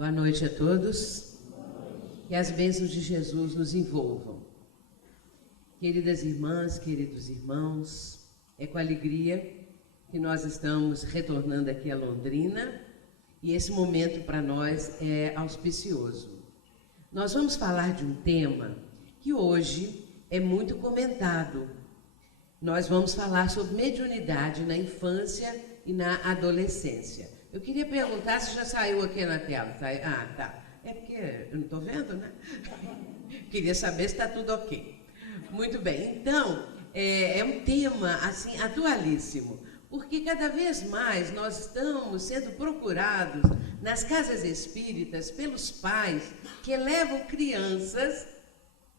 Boa noite a todos. Que as bênçãos de Jesus nos envolvam. Queridas irmãs, queridos irmãos, é com alegria que nós estamos retornando aqui a Londrina e esse momento para nós é auspicioso. Nós vamos falar de um tema que hoje é muito comentado. Nós vamos falar sobre mediunidade na infância e na adolescência. Eu queria perguntar se já saiu aqui na tela. Ah, tá. É porque eu não estou vendo, né? Queria saber se está tudo ok. Muito bem. Então, é um tema, assim, atualíssimo, porque cada vez mais nós estamos sendo procurados nas casas espíritas pelos pais que levam crianças,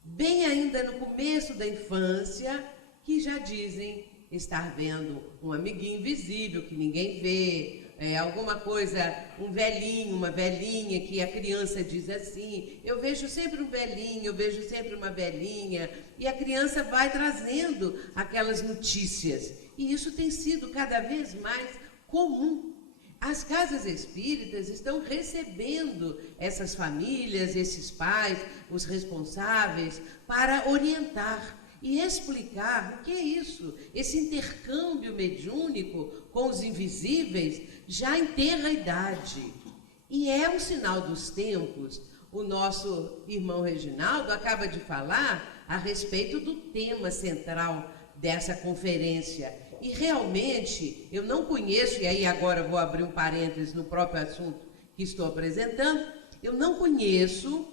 bem ainda no começo da infância, que já dizem estar vendo um amiguinho invisível que ninguém vê, alguma coisa, um velhinho, uma velhinha, que a criança diz assim, eu vejo sempre um velhinho, eu vejo sempre uma velhinha, e a criança vai trazendo aquelas notícias. E isso tem sido cada vez mais comum. As casas espíritas estão recebendo essas famílias, esses pais, os responsáveis, para orientar e explicar o que é isso, esse intercâmbio mediúnico com os invisíveis já em tenra idade. E é um sinal dos tempos. O nosso irmão Reginaldo acaba de falar a respeito do tema central dessa conferência. E realmente eu não conheço, e aí agora vou abrir um parênteses no próprio assunto que estou apresentando, eu não conheço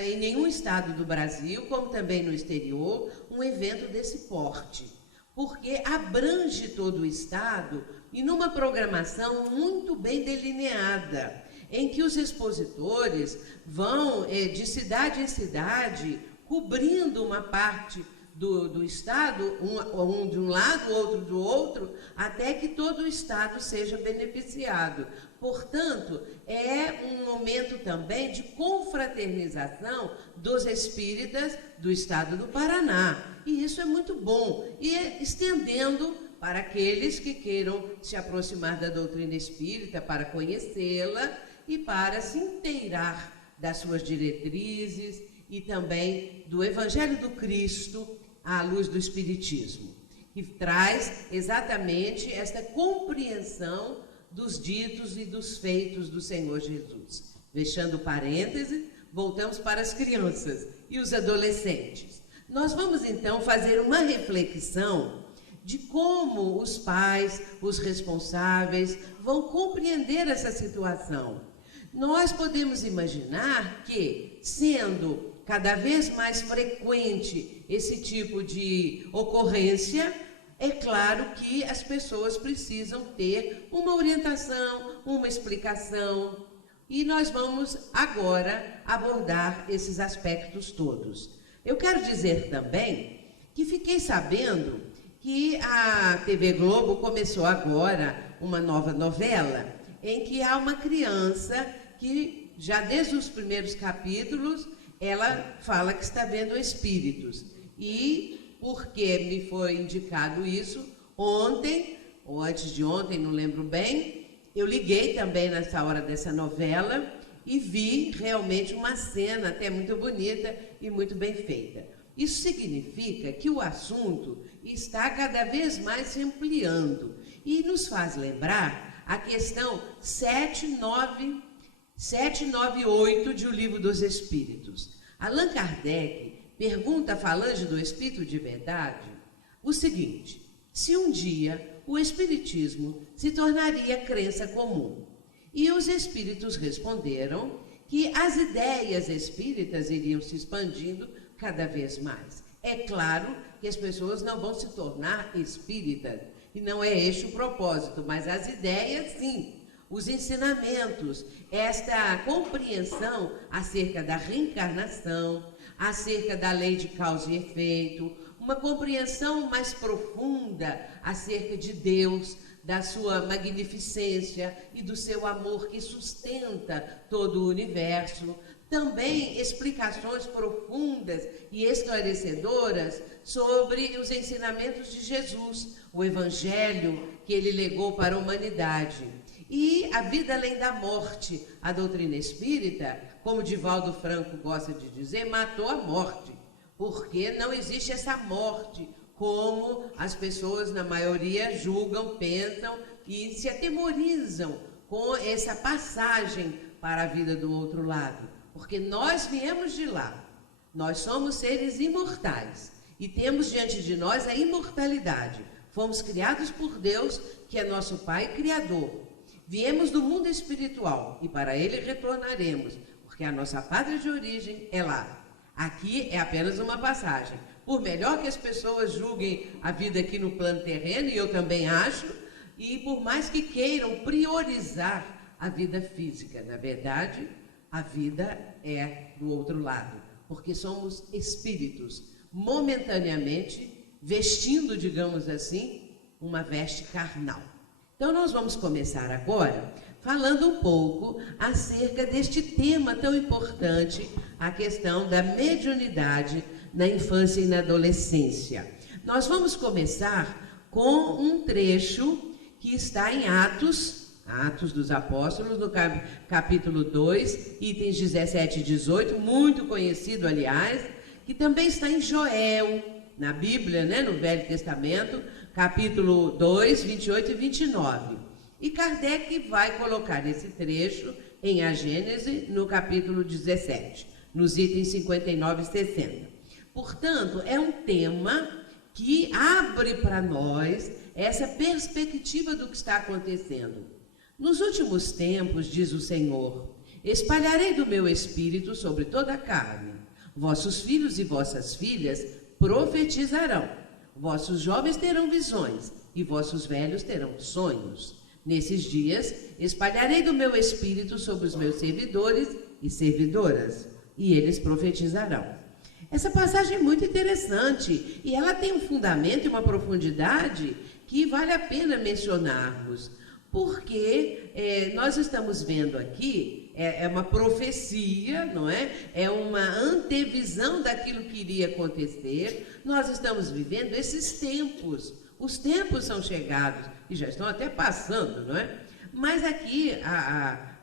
em nenhum estado do Brasil, como também no exterior, um evento desse porte, porque abrange todo o estado e numa programação muito bem delineada, em que os expositores vão de cidade em cidade, cobrindo uma parte do estado, um de um lado, outro do outro, até que todo o estado seja beneficiado. Portanto, é um momento também de confraternização dos espíritas do estado do Paraná. E isso é muito bom. E estendendo para aqueles que queiram se aproximar da doutrina espírita, para conhecê-la e para se inteirar das suas diretrizes e também do Evangelho do Cristo à luz do Espiritismo, que traz exatamente esta compreensão dos ditos e dos feitos do Senhor Jesus. Fechando parêntese, voltamos para as crianças e os adolescentes. Nós vamos então fazer uma reflexão de como os pais, os responsáveis, vão compreender essa situação. Nós podemos imaginar que, sendo cada vez mais frequente esse tipo de ocorrência, é claro que as pessoas precisam ter uma orientação, uma explicação, e nós vamos agora abordar esses aspectos todos. Eu quero dizer também que fiquei sabendo que a TV Globo começou agora uma nova novela em que há uma criança que já desde os primeiros capítulos ela fala que está vendo espíritos. E porque me foi indicado isso, ontem, ou antes de ontem, não lembro bem, eu liguei também nessa hora dessa novela e vi realmente uma cena até muito bonita e muito bem feita. Isso significa que o assunto está cada vez mais se ampliando e nos faz lembrar a questão 798 de O Livro dos Espíritos. Allan Kardec pergunta à falange do Espírito de Verdade o seguinte: se um dia o Espiritismo se tornaria crença comum? E os espíritos responderam que as ideias espíritas iriam se expandindo cada vez mais. É claro que as pessoas não vão se tornar espíritas, e não é este o propósito, mas as ideias sim. Os ensinamentos, esta compreensão acerca da reencarnação, acerca da lei de causa e efeito, uma compreensão mais profunda acerca de Deus, da sua magnificência e do seu amor que sustenta todo o universo. Também explicações profundas e esclarecedoras sobre os ensinamentos de Jesus, o Evangelho que ele legou para a humanidade. E a vida além da morte, a doutrina espírita, como Divaldo Franco gosta de dizer, matou a morte, porque não existe essa morte como as pessoas, na maioria, julgam, pensam e se atemorizam com essa passagem para a vida do outro lado, porque nós viemos de lá, nós somos seres imortais e temos diante de nós a imortalidade. Fomos criados por Deus, que é nosso Pai Criador. Viemos do mundo espiritual e para ele retornaremos, porque a nossa pátria de origem é lá. Aqui é apenas uma passagem. Por melhor que as pessoas julguem a vida aqui no plano terreno, e eu também acho, e por mais que queiram priorizar a vida física, na verdade, a vida é do outro lado, porque somos espíritos, momentaneamente vestindo, digamos assim, uma veste carnal. Então nós vamos começar agora falando um pouco acerca deste tema tão importante, a questão da mediunidade na infância e na adolescência. Nós vamos começar com um trecho que está em Atos dos Apóstolos, no capítulo 2, itens 17 e 18, muito conhecido, aliás, que também está em Joel, na Bíblia, né, no Velho Testamento, capítulo 2, 28 e 29. E Kardec vai colocar esse trecho em A Gênese, no capítulo 17, nos itens 59 e 60. Portanto, é um tema que abre para nós essa perspectiva do que está acontecendo. Nos últimos tempos, diz o Senhor, espalharei do meu espírito sobre toda a carne. Vossos filhos e vossas filhas profetizarão. Vossos jovens terão visões e vossos velhos terão sonhos. Nesses dias, espalharei do meu espírito sobre os meus servidores e servidoras, e eles profetizarão. Essa passagem é muito interessante e ela tem um fundamento e uma profundidade que vale a pena mencionarmos, porque nós estamos vendo aqui, é uma profecia, não é? É uma antevisão daquilo que iria acontecer. Nós estamos vivendo esses tempos, os tempos são chegados e já estão até passando, não é? Mas aqui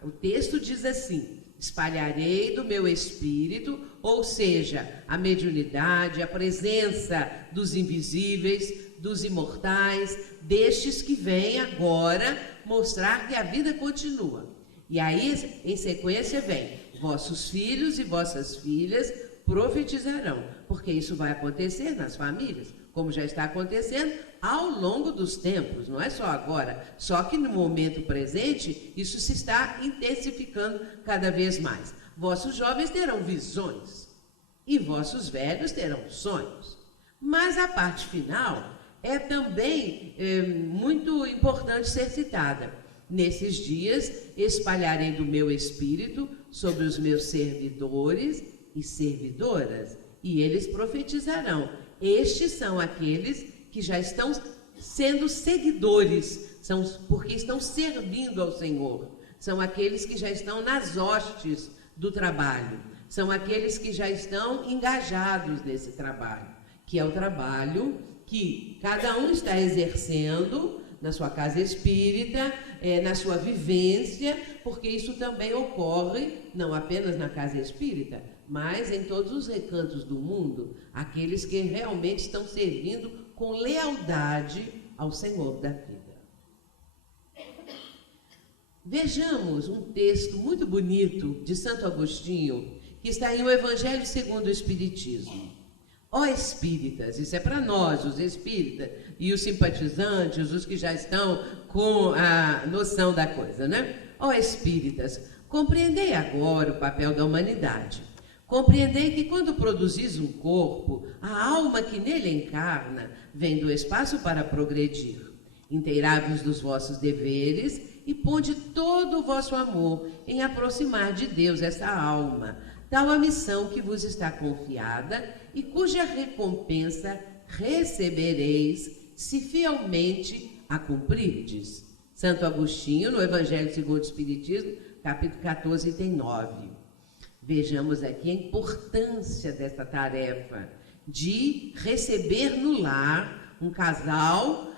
o texto diz assim: espalharei do meu espírito, ou seja, a mediunidade, a presença dos invisíveis, dos imortais, destes que vêm agora mostrar que a vida continua. E aí, em sequência, vem: vossos filhos e vossas filhas profetizarão, porque isso vai acontecer nas famílias, como já está acontecendo ao longo dos tempos, não é só agora, só que no momento presente isso se está intensificando cada vez mais. Vossos jovens terão visões e vossos velhos terão sonhos. Mas a parte final é também muito importante ser citada. Nesses dias espalharei do meu espírito sobre os meus servidores e servidoras, e eles profetizarão. Estes são aqueles que já estão sendo seguidores, porque estão servindo ao Senhor. São aqueles que já estão nas hostes do trabalho. São aqueles que já estão engajados nesse trabalho, que é o trabalho que cada um está exercendo na sua casa espírita, na sua vivência, porque isso também ocorre não apenas na casa espírita, mas em todos os recantos do mundo, aqueles que realmente estão servindo com lealdade ao Senhor da vida. Vejamos um texto muito bonito de Santo Agostinho, que está em O Evangelho segundo o Espiritismo. Ó espíritas, isso é para nós, os espíritas, e os simpatizantes, os que já estão com a noção da coisa, né? Ó espíritas, compreendei agora o papel da humanidade. Compreendei que quando produzis um corpo, a alma que nele encarna vem do espaço para progredir. Inteirai-vos dos vossos deveres e ponde todo o vosso amor em aproximar de Deus essa alma, tal a missão que vos está confiada e cuja recompensa recebereis se fielmente a cumprirdes. Santo Agostinho, no Evangelho segundo o Espiritismo, capítulo 14, item 9. Vejamos aqui a importância dessa tarefa de receber no lar um casal,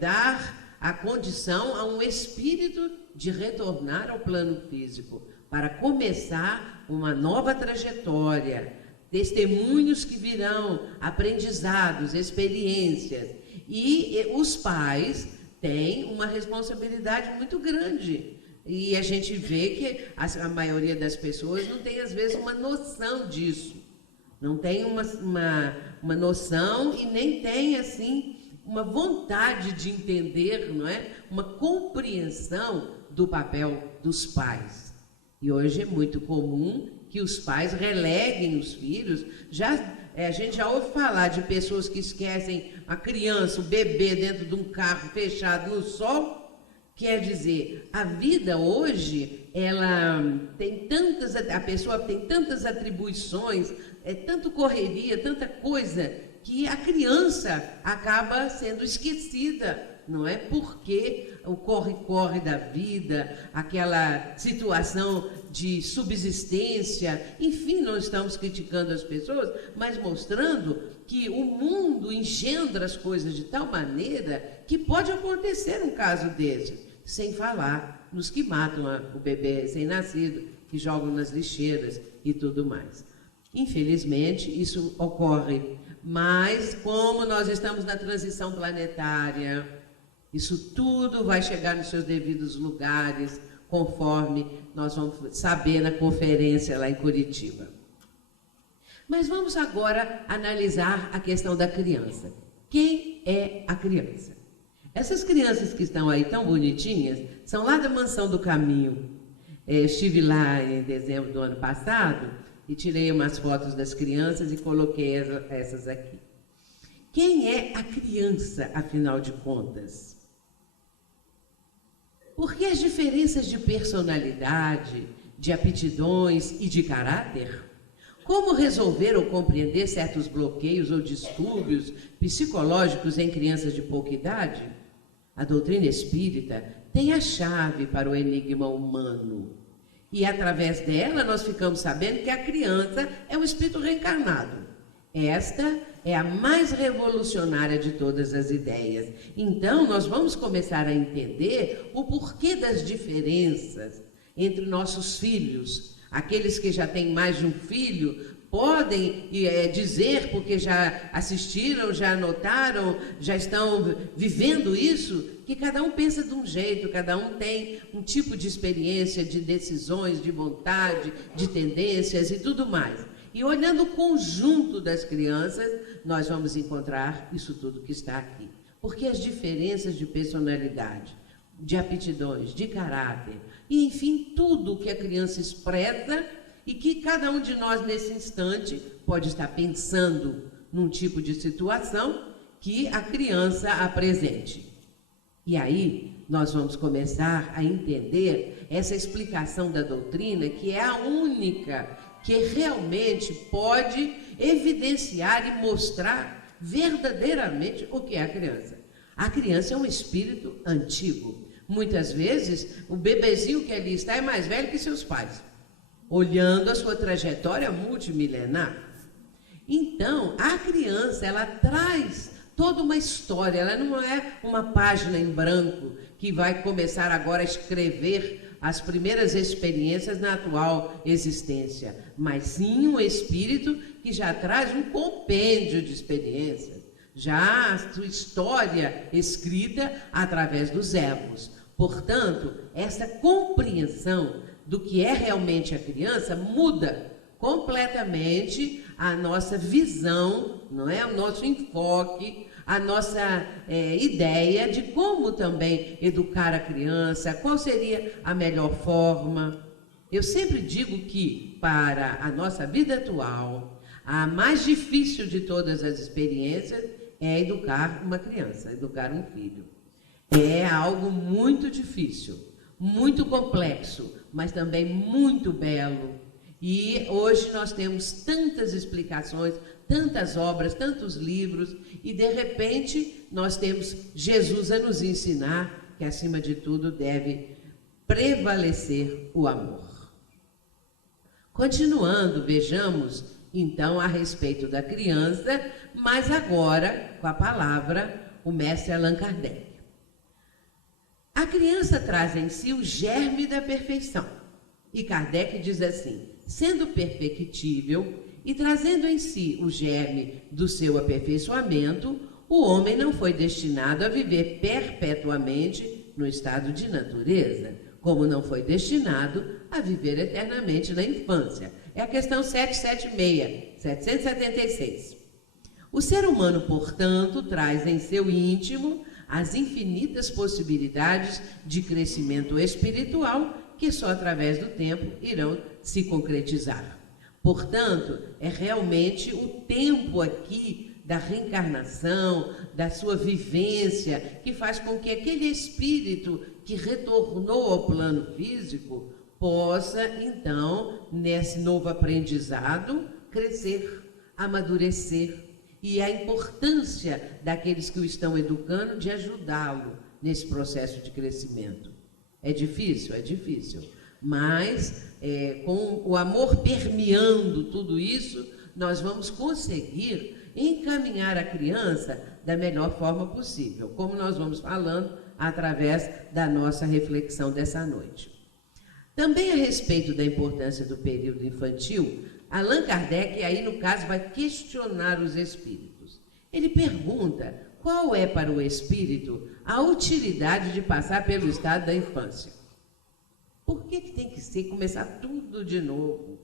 dar a condição a um espírito de retornar ao plano físico, para começar uma nova trajetória, testemunhos que virão, aprendizados, experiências. E os pais têm uma responsabilidade muito grande. E a gente vê que a maioria das pessoas não tem, às vezes, uma noção disso. Não tem uma noção e nem tem, assim, uma vontade de entender, não é? Uma compreensão do papel dos pais. E hoje é muito comum que os pais releguem os filhos. A gente já ouve falar de pessoas que esquecem a criança, o bebê, dentro de um carro fechado no sol. Quer dizer, a vida hoje, ela tem a pessoa tem tantas atribuições, tanto correria, tanta coisa, que a criança acaba sendo esquecida, não é? Porque o corre-corre da vida, aquela situação de subsistência, enfim, não estamos criticando as pessoas, mas mostrando que o mundo engendra as coisas de tal maneira que pode acontecer um caso desses. Sem falar nos que matam o bebê recém-nascido, que jogam nas lixeiras e tudo mais. Infelizmente, isso ocorre, mas como nós estamos na transição planetária, isso tudo vai chegar nos seus devidos lugares, conforme nós vamos saber na conferência lá em Curitiba. Mas vamos agora analisar a questão da criança. Quem é a criança? Essas crianças que estão aí tão bonitinhas, são lá da Mansão do Caminho. Eu estive lá em dezembro do ano passado e tirei umas fotos das crianças e coloquei essas aqui. Quem é a criança, afinal de contas? Porque as diferenças de personalidade, de aptidões e de caráter? Como resolver ou compreender certos bloqueios ou distúrbios psicológicos em crianças de pouca idade? A doutrina espírita tem a chave para o enigma humano. E através dela nós ficamos sabendo que a criança é um espírito reencarnado. Esta é a mais revolucionária de todas as ideias. Então nós vamos começar a entender o porquê das diferenças entre nossos filhos. Aqueles que já têm mais de um filho podem dizer, porque já assistiram, já notaram, já estão vivendo isso, que cada um pensa de um jeito, cada um tem um tipo de experiência, de decisões, de vontade, de tendências e tudo mais. E olhando o conjunto das crianças, nós vamos encontrar isso tudo que está aqui. Porque as diferenças de personalidade, de aptidões, de caráter, e enfim, tudo que a criança expressa e que cada um de nós nesse instante pode estar pensando num tipo de situação que a criança apresente. E aí nós vamos começar a entender essa explicação da doutrina, que é a única que realmente pode evidenciar e mostrar verdadeiramente o que é a criança. A criança é um espírito antigo. Muitas vezes, o bebezinho que ali está é mais velho que seus pais, olhando a sua trajetória multimilenar. Então, a criança, ela traz toda uma história, ela não é uma página em branco que vai começar agora a escrever as primeiras experiências na atual existência, mas sim um espírito que já traz um compêndio de experiências, já a sua história escrita através dos épos. Portanto, essa compreensão do que é realmente a criança muda completamente a nossa visão, não é? O nosso enfoque, a nossa ideia de como também educar a criança, qual seria a melhor forma. Eu sempre digo que, para a nossa vida atual, a mais difícil de todas as experiências é educar uma criança, educar um filho. É algo muito difícil, muito complexo, mas também muito belo. E hoje nós temos tantas explicações, tantas obras, tantos livros, e de repente nós temos Jesus a nos ensinar que, acima de tudo, deve prevalecer o amor. Continuando, vejamos então a respeito da criança, mas agora com a palavra o mestre Allan Kardec. A criança traz em si o germe da perfeição. E Kardec diz assim: sendo perfectível e trazendo em si o germe do seu aperfeiçoamento, o homem não foi destinado a viver perpetuamente no estado de natureza, como não foi destinado a viver eternamente na infância. É a questão 776. O ser humano, portanto, traz em seu íntimo as infinitas possibilidades de crescimento espiritual que só através do tempo irão se concretizar. Portanto, é realmente o tempo aqui da reencarnação, da sua vivência, que faz com que aquele espírito que retornou ao plano físico possa, então, nesse novo aprendizado, crescer, amadurecer. E a importância daqueles que o estão educando de ajudá-lo nesse processo de crescimento. É difícil? É difícil. Mas, com o amor permeando tudo isso, nós vamos conseguir encaminhar a criança da melhor forma possível, como nós vamos falando através da nossa reflexão dessa noite. Também a respeito da importância do período infantil, Allan Kardec, aí no caso, vai questionar os espíritos. Ele pergunta qual é para o espírito a utilidade de passar pelo estado da infância. Por que tem que ser começar tudo de novo?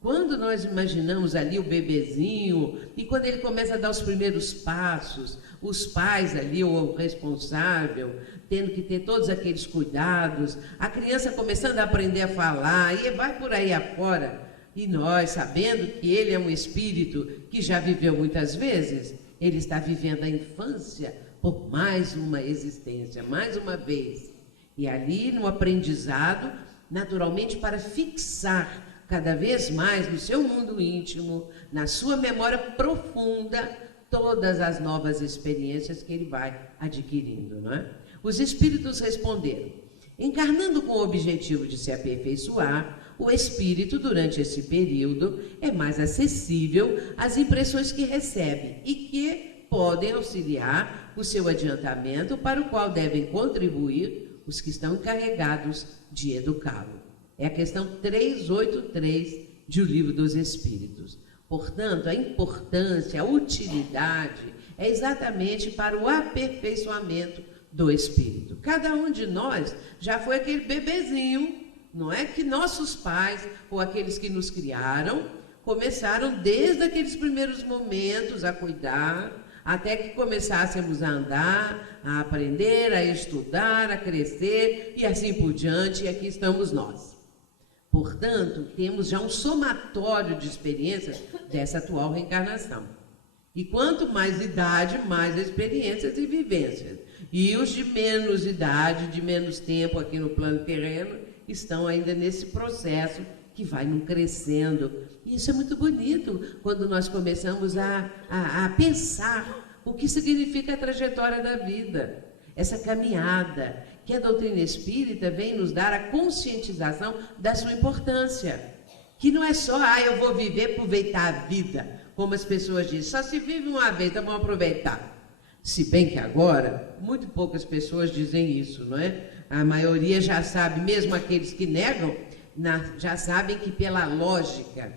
Quando nós imaginamos ali o bebezinho, e quando ele começa a dar os primeiros passos, os pais ali, ou o responsável, tendo que ter todos aqueles cuidados, a criança começando a aprender a falar, e vai por aí afora, e nós, sabendo que ele é um espírito que já viveu muitas vezes, ele está vivendo a infância por mais uma existência, mais uma vez. E ali no aprendizado, naturalmente para fixar cada vez mais no seu mundo íntimo, na sua memória profunda, todas as novas experiências que ele vai adquirindo, não é? Os espíritos responderam: encarnando com o objetivo de se aperfeiçoar, o espírito, durante esse período, é mais acessível às impressões que recebe e que podem auxiliar o seu adiantamento, para o qual devem contribuir os que estão encarregados de educá-lo. É a questão 383 de O Livro dos Espíritos. Portanto, a importância, a utilidade é exatamente para o aperfeiçoamento do espírito. Cada um de nós já foi aquele bebezinho, não é, que nossos pais ou aqueles que nos criaram começaram desde aqueles primeiros momentos a cuidar, até que começássemos a andar, a aprender, a estudar, a crescer e assim por diante, e aqui estamos nós. Portanto, temos já um somatório de experiências dessa atual reencarnação. E quanto mais idade, mais experiências e vivências. E os de menos idade, de menos tempo aqui no plano terreno, estão ainda nesse processo que vai não crescendo. E isso é muito bonito, quando nós começamos a pensar o que significa a trajetória da vida, essa caminhada, que a doutrina espírita vem nos dar a conscientização da sua importância, que não é só, eu vou viver, aproveitar a vida, como as pessoas dizem, só se vive uma vez, então vamos aproveitar. Se bem que agora, muito poucas pessoas dizem isso, não é? A maioria já sabe, mesmo aqueles que negam, já sabem que pela lógica,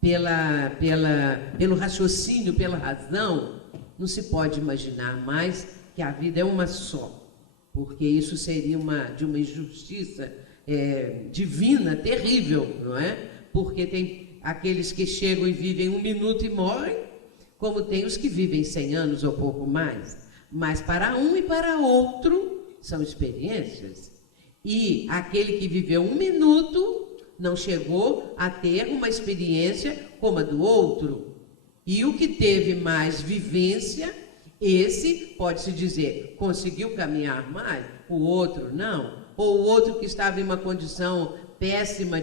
pelo raciocínio, pela razão, não se pode imaginar mais que a vida é uma só, porque isso seria de uma injustiça divina, terrível, não é? Porque tem aqueles que chegam e vivem 1 minuto e morrem, como tem os que vivem 100 anos ou pouco mais. Mas para um e para outro são experiências. E aquele que viveu 1 minuto não chegou a ter uma experiência como a do outro. E o que teve mais vivência, esse, pode-se dizer, conseguiu caminhar mais, o outro não. Ou o outro que estava em uma condição péssima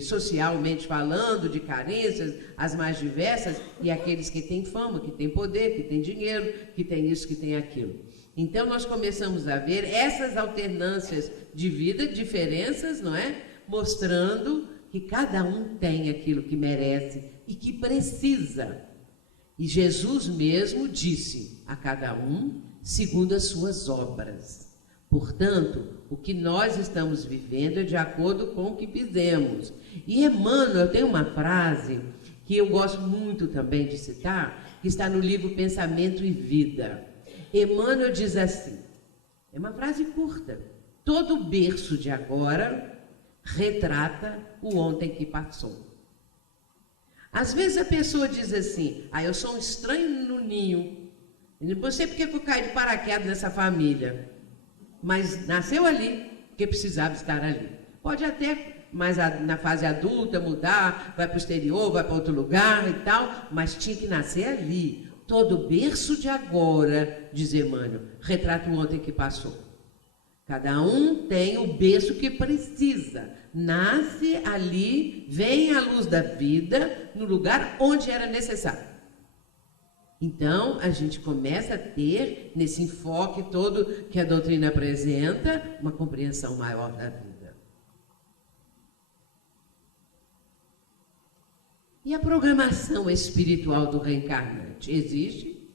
socialmente falando, de carências, as mais diversas, e aqueles que têm fama, que têm poder, que têm dinheiro, que têm isso, que têm aquilo. Então, nós começamos a ver essas alternâncias de vida, diferenças, não é? Mostrando que cada um tem aquilo que merece e que precisa. E Jesus mesmo disse a cada um segundo as suas obras. Portanto, o que nós estamos vivendo é de acordo com o que fizemos. E Emmanuel tem uma frase que eu gosto muito também de citar, que está no livro Pensamento e Vida. Emmanuel diz assim, é uma frase curta: todo berço de agora retrata o ontem que passou. Às vezes a pessoa diz assim, eu sou um estranho no ninho, não sei porque eu caí de paraquedas nessa família, mas nasceu ali, porque precisava estar ali. Pode até, mas na fase adulta, mudar, vai para o exterior, vai para outro lugar e tal, mas tinha que nascer ali. Todo berço de agora, diz Emmanuel, retrata o ontem que passou. Cada um tem o berço que precisa. Nasce ali, vem a luz da vida no lugar onde era necessário. Então, a gente começa a ter, nesse enfoque todo que a doutrina apresenta, uma compreensão maior da vida. E a programação espiritual do reencarnante existe?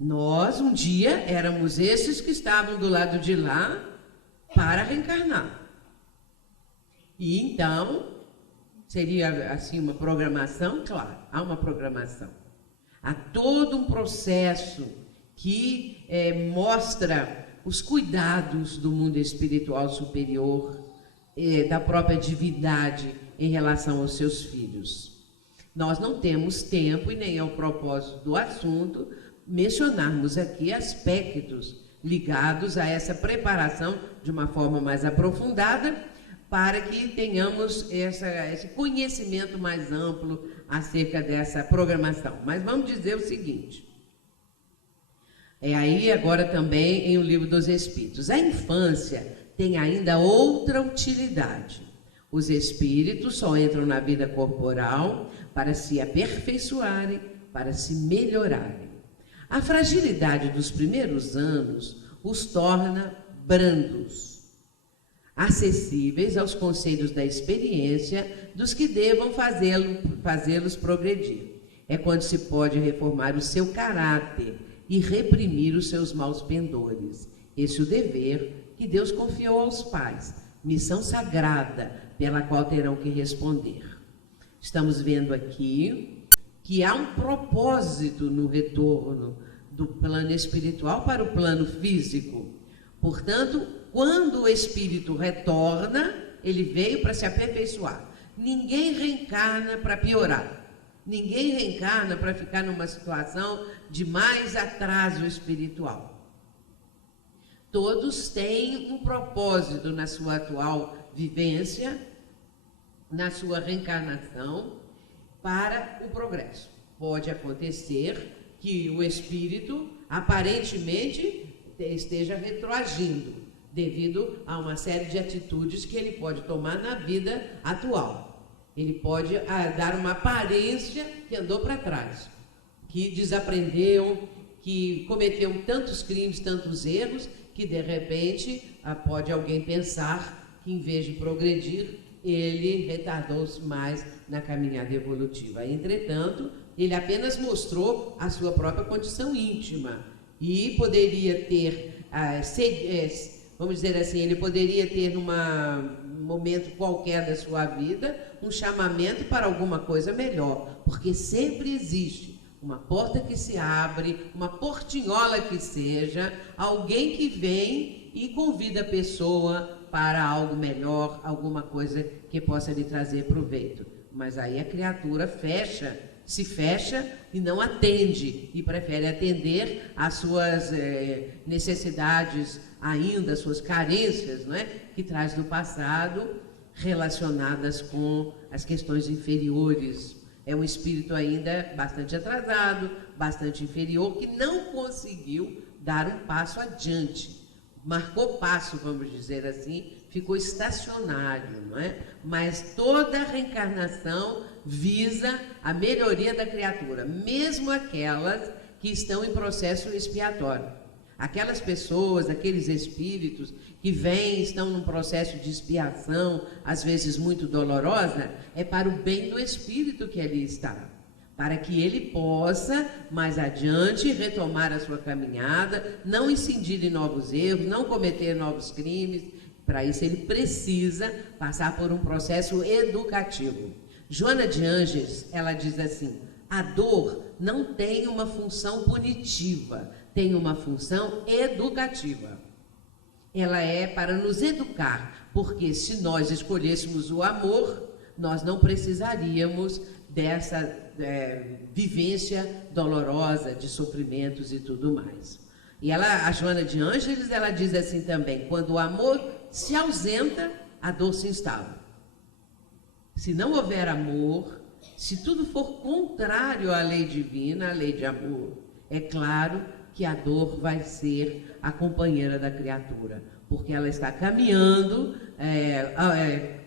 Nós, um dia, éramos esses que estavam do lado de lá para reencarnar. E então, seria assim uma programação? Claro, há uma programação. Há todo um processo que mostra os cuidados do mundo espiritual superior, da própria divindade em relação aos seus filhos. Nós não temos tempo, e nem é o propósito do assunto, mencionarmos aqui aspectos ligados a essa preparação de uma forma mais aprofundada, para que tenhamos esse conhecimento mais amplo acerca dessa programação. Mas vamos dizer o seguinte, aí agora também em O Livro dos Espíritos, a infância tem ainda outra utilidade. Os espíritos só entram na vida corporal para se aperfeiçoarem, para se melhorarem. A fragilidade dos primeiros anos os torna brandos, acessíveis aos conselhos da experiência dos que devam fazê-los progredir. É quando se pode reformar o seu caráter e reprimir os seus maus pendores. Esse é o dever que Deus confiou aos pais, missão sagrada pela qual terão que responder. Estamos vendo aqui que há um propósito no retorno do plano espiritual para o plano físico. Portanto, quando o espírito retorna, ele veio para se aperfeiçoar. Ninguém reencarna para piorar. Ninguém reencarna para ficar numa situação de mais atraso espiritual. Todos têm um propósito na sua atual vivência, na sua reencarnação, para o progresso. Pode acontecer que o espírito, aparentemente, esteja retroagindo, devido a uma série de atitudes que ele pode tomar na vida atual. Ele pode dar uma aparência que andou para trás, que desaprendeu, que cometeu tantos crimes, tantos erros, que de repente pode alguém pensar que em vez de progredir, ele retardou-se mais na caminhada evolutiva. Entretanto, ele apenas mostrou a sua própria condição íntima e poderia ter, vamos dizer assim, ele poderia ter num momento qualquer da sua vida um chamamento para alguma coisa melhor, porque sempre existe uma porta que se abre, uma portinhola que seja, alguém que vem e convida a pessoa para algo melhor, alguma coisa que possa lhe trazer proveito. Mas aí a criatura se fecha e não atende, e prefere atender às suas necessidades ainda, às suas carências, não é? Que traz do passado, relacionadas com as questões inferiores. É um espírito ainda bastante atrasado, bastante inferior, que não conseguiu dar um passo adiante. Marcou passo, vamos dizer assim, ficou estacionário, não é? Mas toda a reencarnação visa a melhoria da criatura, mesmo aquelas que estão em processo expiatório. Aquelas pessoas, aqueles espíritos que estão num processo de expiação, às vezes muito dolorosa, é para o bem do espírito que ali está. para que ele possa, mais adiante, retomar a sua caminhada, não incidir em novos erros, não cometer novos crimes. Para isso, ele precisa passar por um processo educativo. Joana de Ângeles, ela diz assim: a dor não tem uma função punitiva, tem uma função educativa. Ela é para nos educar, porque se nós escolhêssemos o amor, nós não precisaríamos dessa vivência dolorosa de sofrimentos e tudo mais. E a Joana de Ângeles, ela diz assim também: quando o amor se ausenta, a dor se instala. Se não houver amor, se tudo for contrário à lei divina, à lei de amor, é claro que a dor vai ser a companheira da criatura, porque ela está caminhando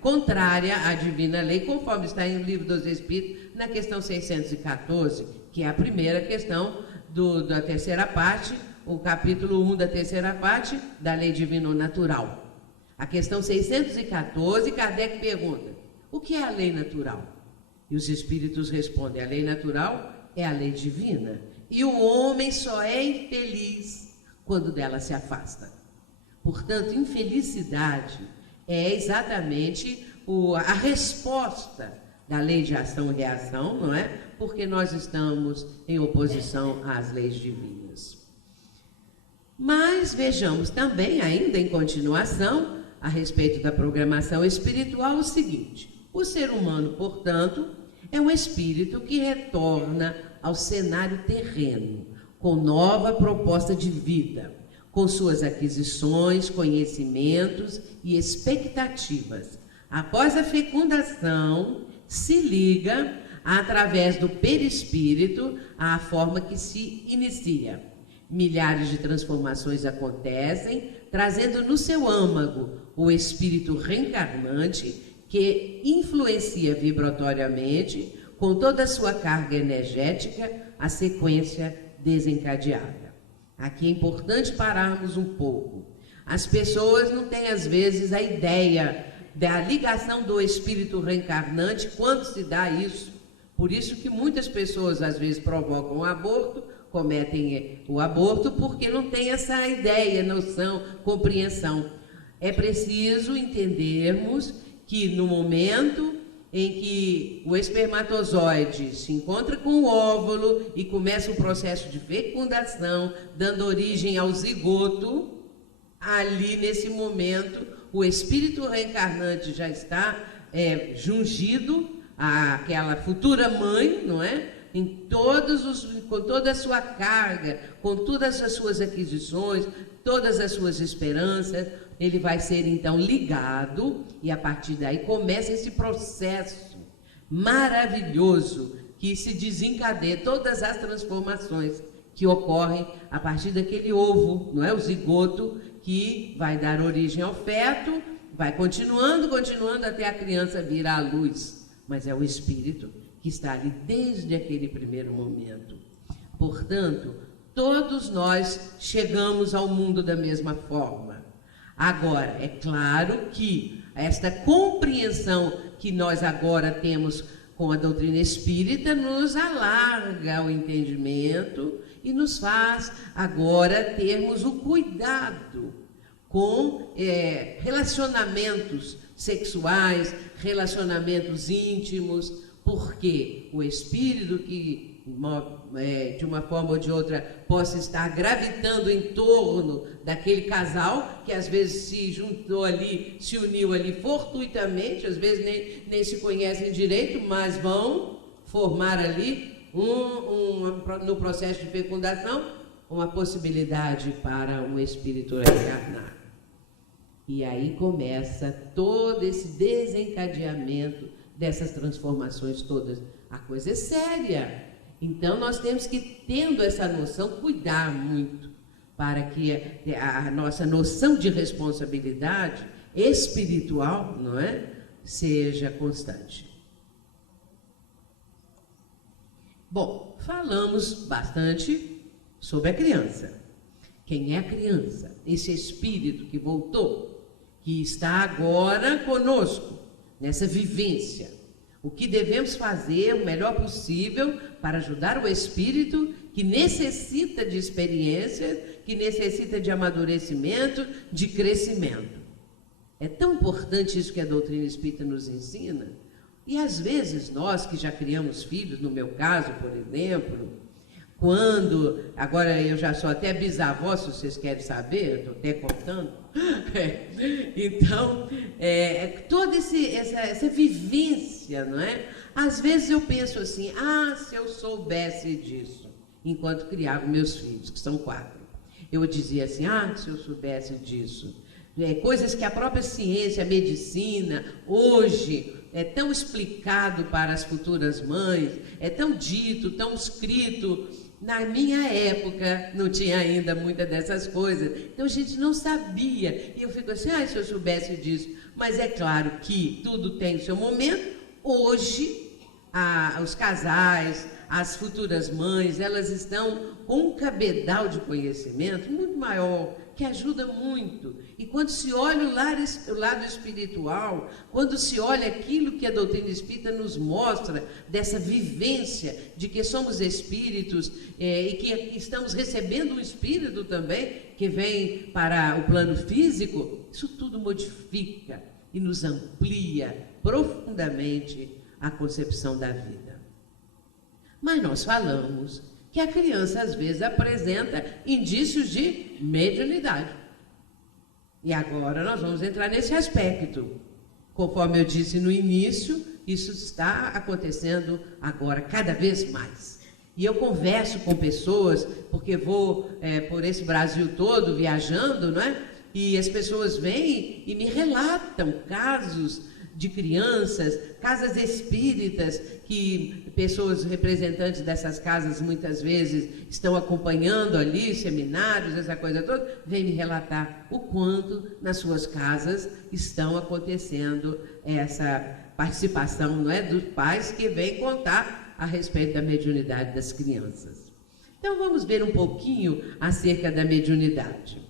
contrária à divina lei, conforme está em O Livro dos Espíritos, na questão 614, que é a primeira questão da terceira parte, o capítulo 1 da terceira parte da lei divina natural. A questão 614, Kardec pergunta: o que é a lei natural? E os espíritos respondem: a lei natural é a lei divina, e o homem só é infeliz quando dela se afasta. Portanto, infelicidade é exatamente a resposta da lei de ação e reação, não é? Porque nós estamos em oposição às leis divinas. Mas vejamos também, ainda em continuação, a respeito da programação espiritual, o seguinte: o ser humano, portanto, é um espírito que retorna ao cenário terreno, com nova proposta de vida, com suas aquisições, conhecimentos e expectativas. Após a fecundação, se liga, através do perispírito, à forma que se inicia. Milhares de transformações acontecem, trazendo no seu âmago o espírito reencarnante, que influencia vibratoriamente, com toda a sua carga energética, a sequência desencadeada. Aqui é importante pararmos um pouco. As pessoas não têm, às vezes, a ideia da ligação do espírito reencarnante, quando se dá isso. Por isso que muitas pessoas, às vezes, provocam o aborto, cometem o aborto, porque não tem essa ideia, noção, compreensão. É preciso entendermos que no momento em que o espermatozoide se encontra com o óvulo e começa o processo de fecundação, dando origem ao zigoto, ali nesse momento o espírito reencarnante já está jungido àquela futura mãe, não é? Com toda a sua carga, com todas as suas aquisições, todas as suas esperanças, ele vai ser então ligado, e a partir daí começa esse processo maravilhoso que se desencadeia todas as transformações que ocorrem a partir daquele ovo, não é? O zigoto, que vai dar origem ao feto, vai continuando até a criança vir à luz, mas é o espírito que está ali desde aquele primeiro momento. Portanto, todos nós chegamos ao mundo da mesma forma. Agora, é claro que esta compreensão que nós agora temos com a doutrina espírita nos alarga o entendimento e nos faz agora termos o cuidado com relacionamentos sexuais, relacionamentos íntimos, porque o espírito que de uma forma ou de outra possa estar gravitando em torno daquele casal que às vezes se juntou ali, se uniu ali fortuitamente, às vezes nem se conhecem direito, mas vão formar ali no processo de fecundação uma possibilidade para um espírito reencarnar. E aí começa todo esse desencadeamento dessas transformações todas. A coisa é séria. Então, nós temos que, tendo essa noção, cuidar muito para que a nossa noção de responsabilidade espiritual, não é, seja constante. Bom, falamos bastante sobre a criança. Quem é a criança? Esse espírito que voltou, que está agora conosco, nessa vivência. O que devemos fazer o melhor possível para ajudar o espírito que necessita de experiência, que necessita de amadurecimento, de crescimento. É tão importante isso que a doutrina espírita nos ensina. E às vezes nós que já criamos filhos, no meu caso, por exemplo, agora eu já sou até bisavó, se vocês querem saber, estou até contando. Então, toda essa vivência, não é? Às vezes eu penso assim, se eu soubesse disso, enquanto criava meus filhos, que são 4. Eu dizia assim, se eu soubesse disso. Coisas que a própria ciência, a medicina, hoje, é tão explicado para as futuras mães, é tão dito, tão escrito. Na minha época, não tinha ainda muitas dessas coisas. Então, a gente não sabia. E eu fico assim, se eu soubesse disso. Mas é claro que tudo tem o seu momento. Hoje, os casais, as futuras mães, elas estão com um cabedal de conhecimento muito maior, que ajuda muito. E quando se olha o lado espiritual, quando se olha aquilo que a doutrina espírita nos mostra, dessa vivência de que somos espíritos e que estamos recebendo um espírito também, que vem para o plano físico, isso tudo modifica e nos amplia profundamente a concepção da vida. Mas nós falamos que a criança às vezes apresenta indícios de mediunidade. E agora nós vamos entrar nesse aspecto. Conforme eu disse no início, isso está acontecendo agora cada vez mais. E eu converso com pessoas, porque vou por esse Brasil todo viajando, não é? E as pessoas vêm e me relatam casos de crianças, casas espíritas, que pessoas representantes dessas casas muitas vezes estão acompanhando ali, seminários, essa coisa toda, vêm me relatar o quanto nas suas casas estão acontecendo essa participação, não é, dos pais que vêm contar a respeito da mediunidade das crianças. Então vamos ver um pouquinho acerca da mediunidade.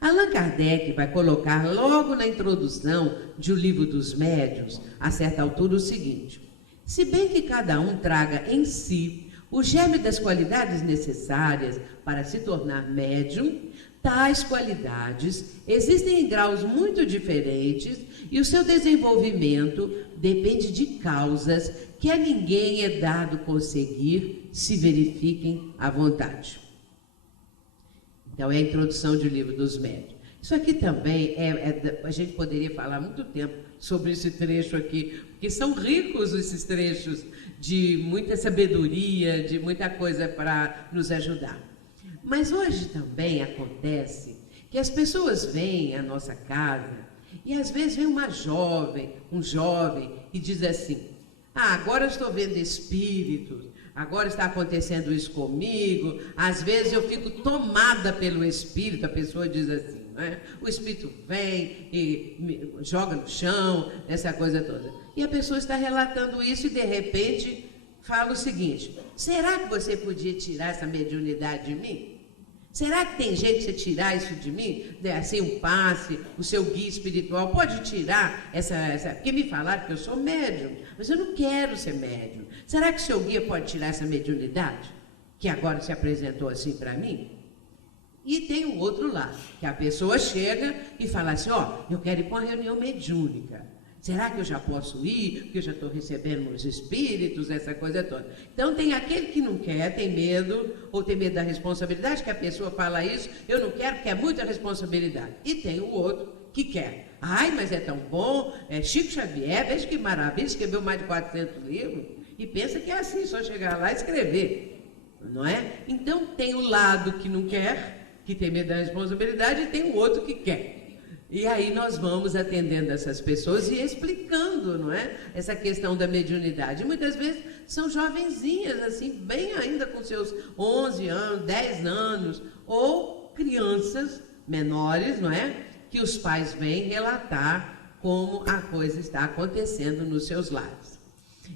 Allan Kardec vai colocar logo na introdução de O Livro dos Médiuns, a certa altura, o seguinte: se bem que cada um traga em si o germe das qualidades necessárias para se tornar médium, tais qualidades existem em graus muito diferentes e o seu desenvolvimento depende de causas que a ninguém é dado conseguir se verifiquem à vontade. Então, é a introdução de O Livro dos Médiuns. Isso aqui também, a gente poderia falar muito tempo sobre esse trecho aqui, porque são ricos esses trechos de muita sabedoria, de muita coisa para nos ajudar. Mas hoje também acontece que as pessoas vêm à nossa casa e às vezes vem um jovem, e diz assim: agora eu estou vendo espíritos, agora está acontecendo isso comigo, às vezes eu fico tomada pelo espírito, a pessoa diz assim, não é? O espírito vem e me joga no chão, essa coisa toda. E a pessoa está relatando isso e de repente fala o seguinte: será que você podia tirar essa mediunidade de mim? Será que tem jeito de você tirar isso de mim? Assim, um passe, o seu guia espiritual pode tirar essa... Porque me falaram que eu sou médium, mas eu não quero ser médium. Será que o seu guia pode tirar essa mediunidade? Que agora se apresentou assim para mim? E tem o outro lado, que a pessoa chega e fala assim: eu quero ir para uma reunião mediúnica. Será que eu já posso ir? Porque eu já estou recebendo os espíritos, essa coisa toda. Então, tem aquele que não quer, tem medo, ou tem medo da responsabilidade, que a pessoa fala isso: eu não quero, porque é muita responsabilidade. E tem o outro que quer. Ai, mas é tão bom, Chico Xavier, veja que maravilha, escreveu mais de 400 livros, e pensa que é assim, só chegar lá e escrever, não é? Então, tem o lado que não quer, que tem medo da responsabilidade, e tem o outro que quer. E aí nós vamos atendendo essas pessoas e explicando, não é? Essa questão da mediunidade. Muitas vezes são jovenzinhas, assim, bem ainda com seus 11 anos, 10 anos, ou crianças menores, não é? Que os pais vêm relatar como a coisa está acontecendo nos seus lares.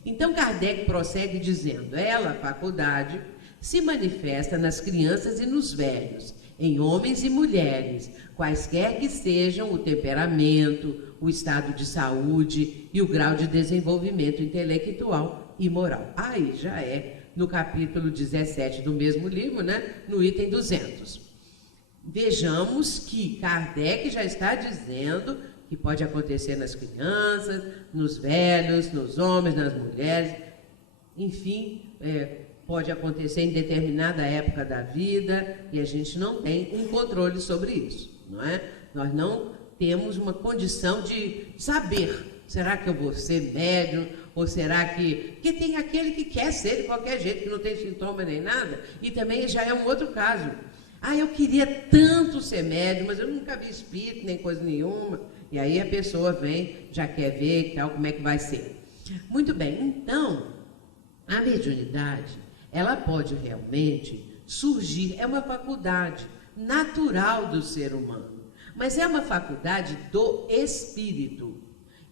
Então Kardec prossegue dizendo: ela, a faculdade, se manifesta nas crianças e nos velhos, em homens e mulheres, quaisquer que sejam o temperamento, o estado de saúde e o grau de desenvolvimento intelectual e moral. Aí já é no capítulo 17 do mesmo livro, né? No item 200. Vejamos que Kardec já está dizendo que pode acontecer nas crianças, nos velhos, nos homens, nas mulheres, enfim, pode acontecer em determinada época da vida e a gente não tem um controle sobre isso, não é? Nós não temos uma condição de saber, será que eu vou ser médium ou será que... Porque tem aquele que quer ser de qualquer jeito, que não tem sintoma nem nada, e também já é um outro caso. Ah, eu queria tanto ser médium, mas eu nunca vi espírito, nem coisa nenhuma. E aí a pessoa vem, já quer ver tal, como é que vai ser. Muito bem, então, a mediunidade, ela pode realmente surgir, é uma faculdade natural do ser humano, mas é uma faculdade do espírito.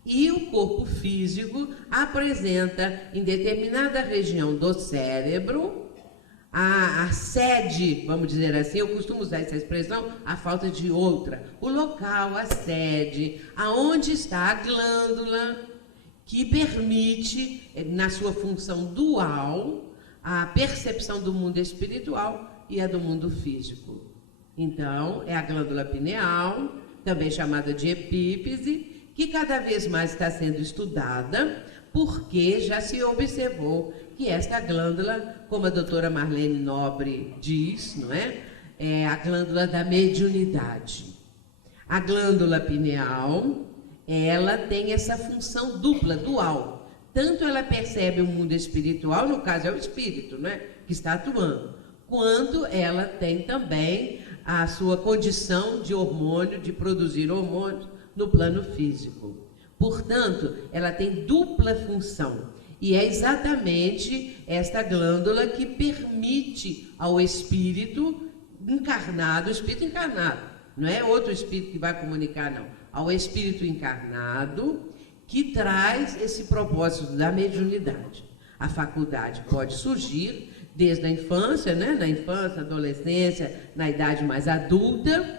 E o corpo físico apresenta, em determinada região do cérebro, a sede, vamos dizer assim, eu costumo usar essa expressão, a falta de outra, o local, a sede, aonde está a glândula que permite, na sua função dual, a percepção do mundo espiritual e a do mundo físico. Então, é a glândula pineal, também chamada de epífise, que cada vez mais está sendo estudada, porque já se observou que esta glândula, como a doutora Marlene Nobre diz, não é? É a glândula da mediunidade. A glândula pineal, ela tem essa função dupla, dual. Tanto ela percebe o mundo espiritual, no caso é o espírito, né, que está atuando, quanto ela tem também a sua condição de hormônio, de produzir hormônios no plano físico. Portanto, ela tem dupla função. E é exatamente esta glândula que permite ao espírito encarnado, o espírito encarnado, não é outro espírito que vai comunicar, não, ao espírito encarnado que traz esse propósito da mediunidade. A faculdade pode surgir desde a infância, né? Na infância, adolescência, na idade mais adulta,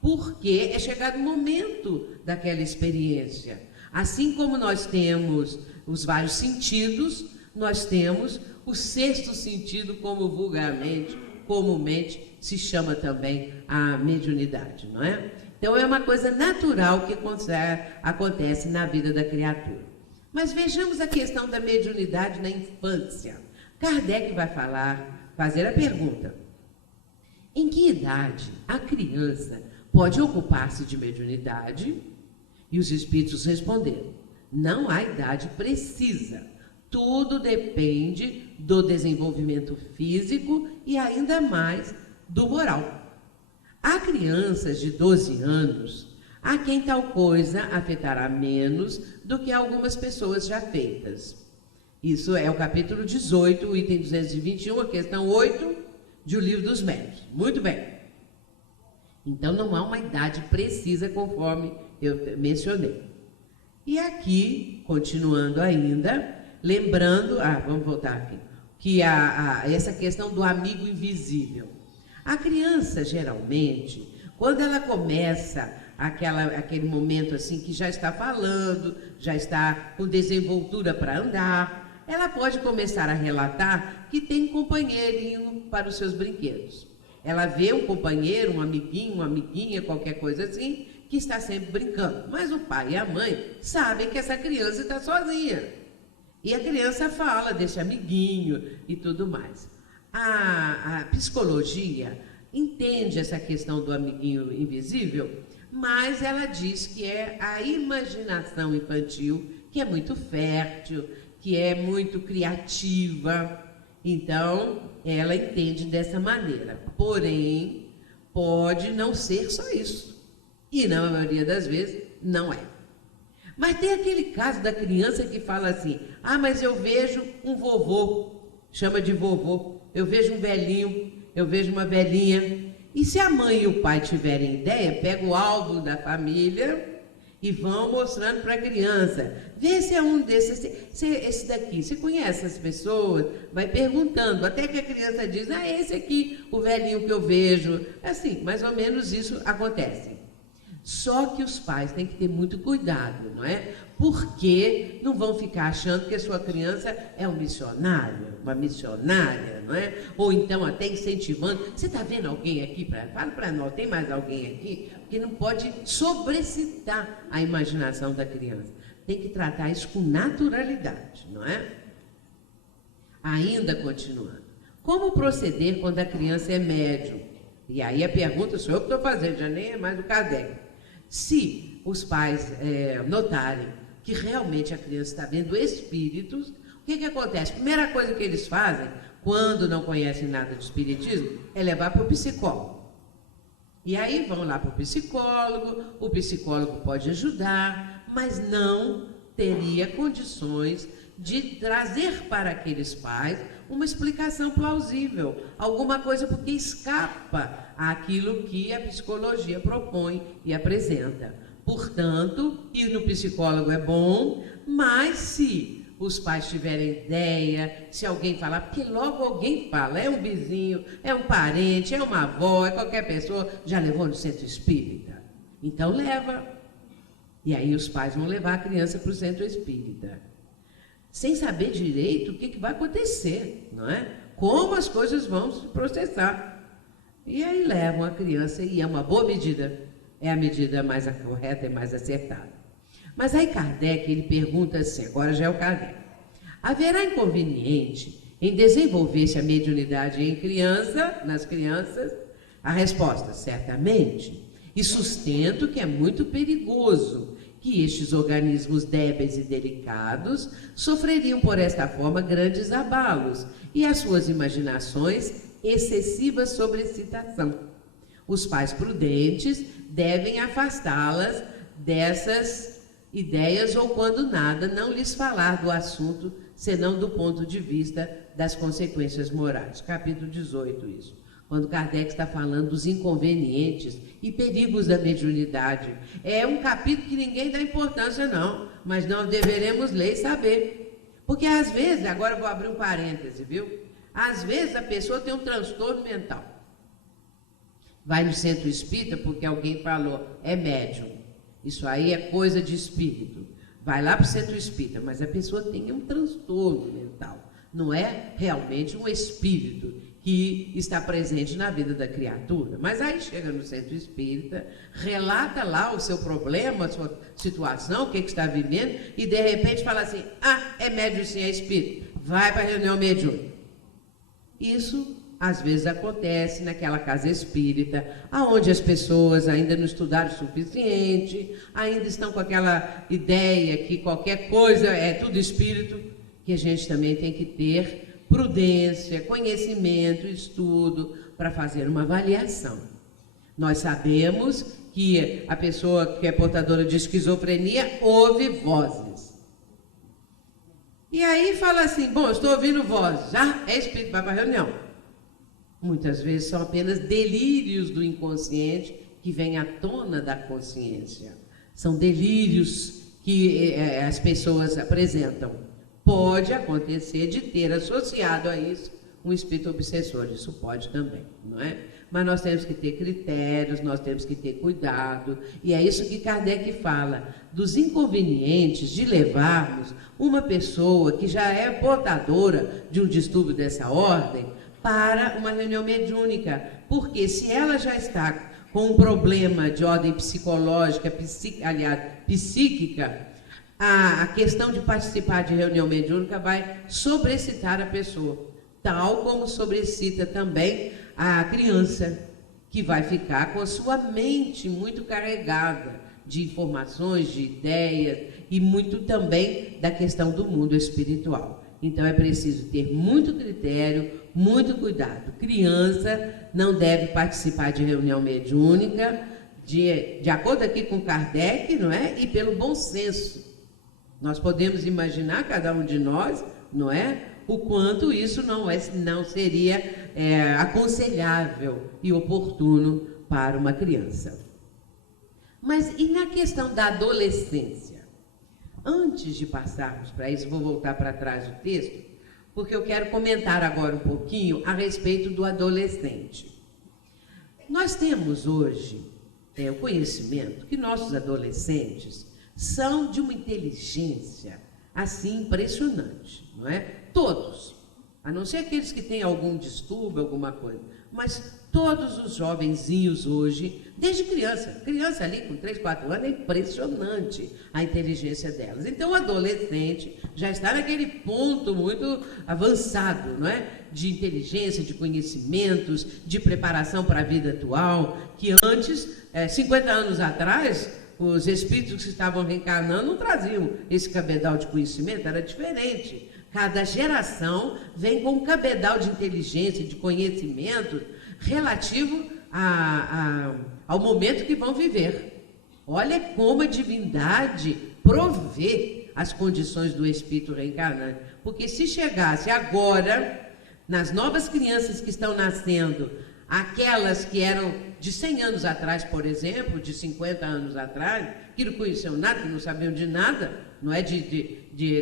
porque é chegado o momento daquela experiência. Assim como nós temos os vários sentidos, nós temos o sexto sentido, como vulgarmente, comumente se chama também a mediunidade, não é? Então é uma coisa natural que acontece na vida da criatura. Mas vejamos a questão da mediunidade na infância. Kardec vai fazer a pergunta: em que idade a criança pode ocupar-se de mediunidade? E os espíritos responderam: não há idade precisa. Tudo depende do desenvolvimento físico e ainda mais do moral. Há crianças de 12 anos a quem tal coisa afetará menos do que algumas pessoas já feitas. Isso é o capítulo 18, o item 221, a questão 8 de O Livro dos Médiuns. Muito bem. Então não há uma idade precisa, conforme eu mencionei. E aqui, continuando ainda, lembrando, vamos voltar aqui, que essa questão do amigo invisível. A criança, geralmente, quando ela começa aquele momento assim que já está falando, já está com desenvoltura para andar, ela pode começar a relatar que tem companheirinho para os seus brinquedos. Ela vê um companheiro, um amiguinho, uma amiguinha, qualquer coisa assim, que está sempre brincando. Mas o pai e a mãe sabem que essa criança está sozinha. E a criança fala desse amiguinho e tudo mais. A psicologia entende essa questão do amiguinho invisível, mas ela diz que é a imaginação infantil, que é muito fértil, que é muito criativa. Então, ela entende dessa maneira. Porém, pode não ser só isso. E, na maioria das vezes, não é. Mas tem aquele caso da criança que fala assim: mas eu vejo um vovô, chama de vovô, eu vejo um velhinho, eu vejo uma velhinha. E se a mãe e o pai tiverem ideia, pega o álbum da família e vão mostrando para a criança. Vê se é um desses, esse daqui. Você conhece as pessoas? Vai perguntando, até que a criança diz, esse aqui, o velhinho que eu vejo. Assim, mais ou menos isso acontece. Só que os pais têm que ter muito cuidado, não é? Porque não vão ficar achando que a sua criança é um missionário, uma missionária, não é? Ou então até incentivando. Você está vendo alguém aqui? Fala para nós, tem mais alguém aqui? Porque não pode sobrecitar a imaginação da criança. Tem que tratar isso com naturalidade, não é? Ainda continuando. Como proceder quando a criança é médium? E aí a pergunta sou eu que estou fazendo, já nem é mais do Kardec. Se os pais notarem que realmente a criança está vendo espíritos, o que acontece? A primeira coisa que eles fazem, quando não conhecem nada de espiritismo, é levar para o psicólogo. E aí vão lá para o psicólogo pode ajudar, mas não teria condições de trazer para aqueles pais uma explicação plausível, alguma coisa porque escapa àquilo que a psicologia propõe e apresenta. Portanto, ir no psicólogo é bom, mas se os pais tiverem ideia, se alguém falar, porque logo alguém fala, é um vizinho, é um parente, é uma avó, é qualquer pessoa, já levou no centro espírita? Então leva. E aí os pais vão levar a criança para o centro espírita, sem saber direito o que vai acontecer, não é? Como as coisas vão se processar. E aí levam a criança, e é uma boa medida, é a medida mais correta e mais acertada. Mas aí Kardec, ele pergunta assim, agora já é o Kardec, haverá inconveniente em desenvolver-se a mediunidade nas crianças? A resposta, certamente, e sustento que é muito perigoso, que estes organismos débeis e delicados sofreriam por esta forma grandes abalos e as suas imaginações excessiva sobrecitação. Os pais prudentes devem afastá-las dessas ideias ou, quando nada, não lhes falar do assunto, senão do ponto de vista das consequências morais. Capítulo 18, isso. Quando Kardec está falando dos inconvenientes e perigos da mediunidade. É um capítulo que ninguém dá importância, não, mas nós deveremos ler e saber. Porque às vezes, agora eu vou abrir um parêntese, viu? Às vezes a pessoa tem um transtorno mental. Vai no centro espírita porque alguém falou, é médium. Isso aí é coisa de espírito. Vai lá para o centro espírita, mas a pessoa tem um transtorno mental. Não é realmente um espírito que está presente na vida da criatura. Mas aí chega no centro espírita, relata lá o seu problema, a sua situação, o que está vivendo, e de repente fala assim, é médium sim, é espírito, vai para a reunião mediúnica. Isso, às vezes, acontece naquela casa espírita, onde as pessoas ainda não estudaram o suficiente, ainda estão com aquela ideia que qualquer coisa é tudo espírito, que a gente também tem que ter prudência, conhecimento, estudo, para fazer uma avaliação. Nós sabemos que a pessoa que é portadora de esquizofrenia ouve vozes. E aí fala assim, bom, estou ouvindo vozes, já é espírito, vai para a reunião. Muitas vezes são apenas delírios do inconsciente que vêm à tona da consciência. São delírios que as pessoas apresentam. Pode acontecer de ter associado a isso um espírito obsessor, isso pode também, não é? Mas nós temos que ter critérios, nós temos que ter cuidado, e é isso que Kardec fala, dos inconvenientes de levarmos uma pessoa que já é portadora de um distúrbio dessa ordem para uma reunião mediúnica, porque se ela já está com um problema de ordem psicológica, psíquica, a questão de participar de reunião mediúnica vai sobrecitar a pessoa, tal como sobrecita também a criança, que vai ficar com a sua mente muito carregada de informações, de ideias, e muito também da questão do mundo espiritual. Então é preciso ter muito critério, muito cuidado. Criança não deve participar de reunião mediúnica, de acordo aqui com Kardec, não é? E pelo bom senso. Nós podemos imaginar, cada um de nós, não é? O quanto isso não seria aconselhável e oportuno para uma criança. Mas e na questão da adolescência? Antes de passarmos para isso, vou voltar para trás do texto, porque eu quero comentar agora um pouquinho a respeito do adolescente. Nós temos hoje o conhecimento que nossos adolescentes são de uma inteligência assim impressionante, não é? Todos, a não ser aqueles que têm algum distúrbio, alguma coisa, mas todos os jovenzinhos hoje, desde criança ali com 3, 4 anos, é impressionante a inteligência delas. Então o adolescente já está naquele ponto muito avançado, não é? De inteligência, de conhecimentos, de preparação para a vida atual, que antes, 50 anos atrás, os espíritos que estavam reencarnando não traziam esse cabedal de conhecimento, era diferente. Cada geração vem com um cabedal de inteligência, de conhecimento relativo ao momento que vão viver. Olha como a divindade provê as condições do espírito reencarnante. Porque se chegasse agora, nas novas crianças que estão nascendo, aquelas que eram de 100 anos atrás, por exemplo, de 50 anos atrás, que não conheciam nada, que não sabiam de nada, não é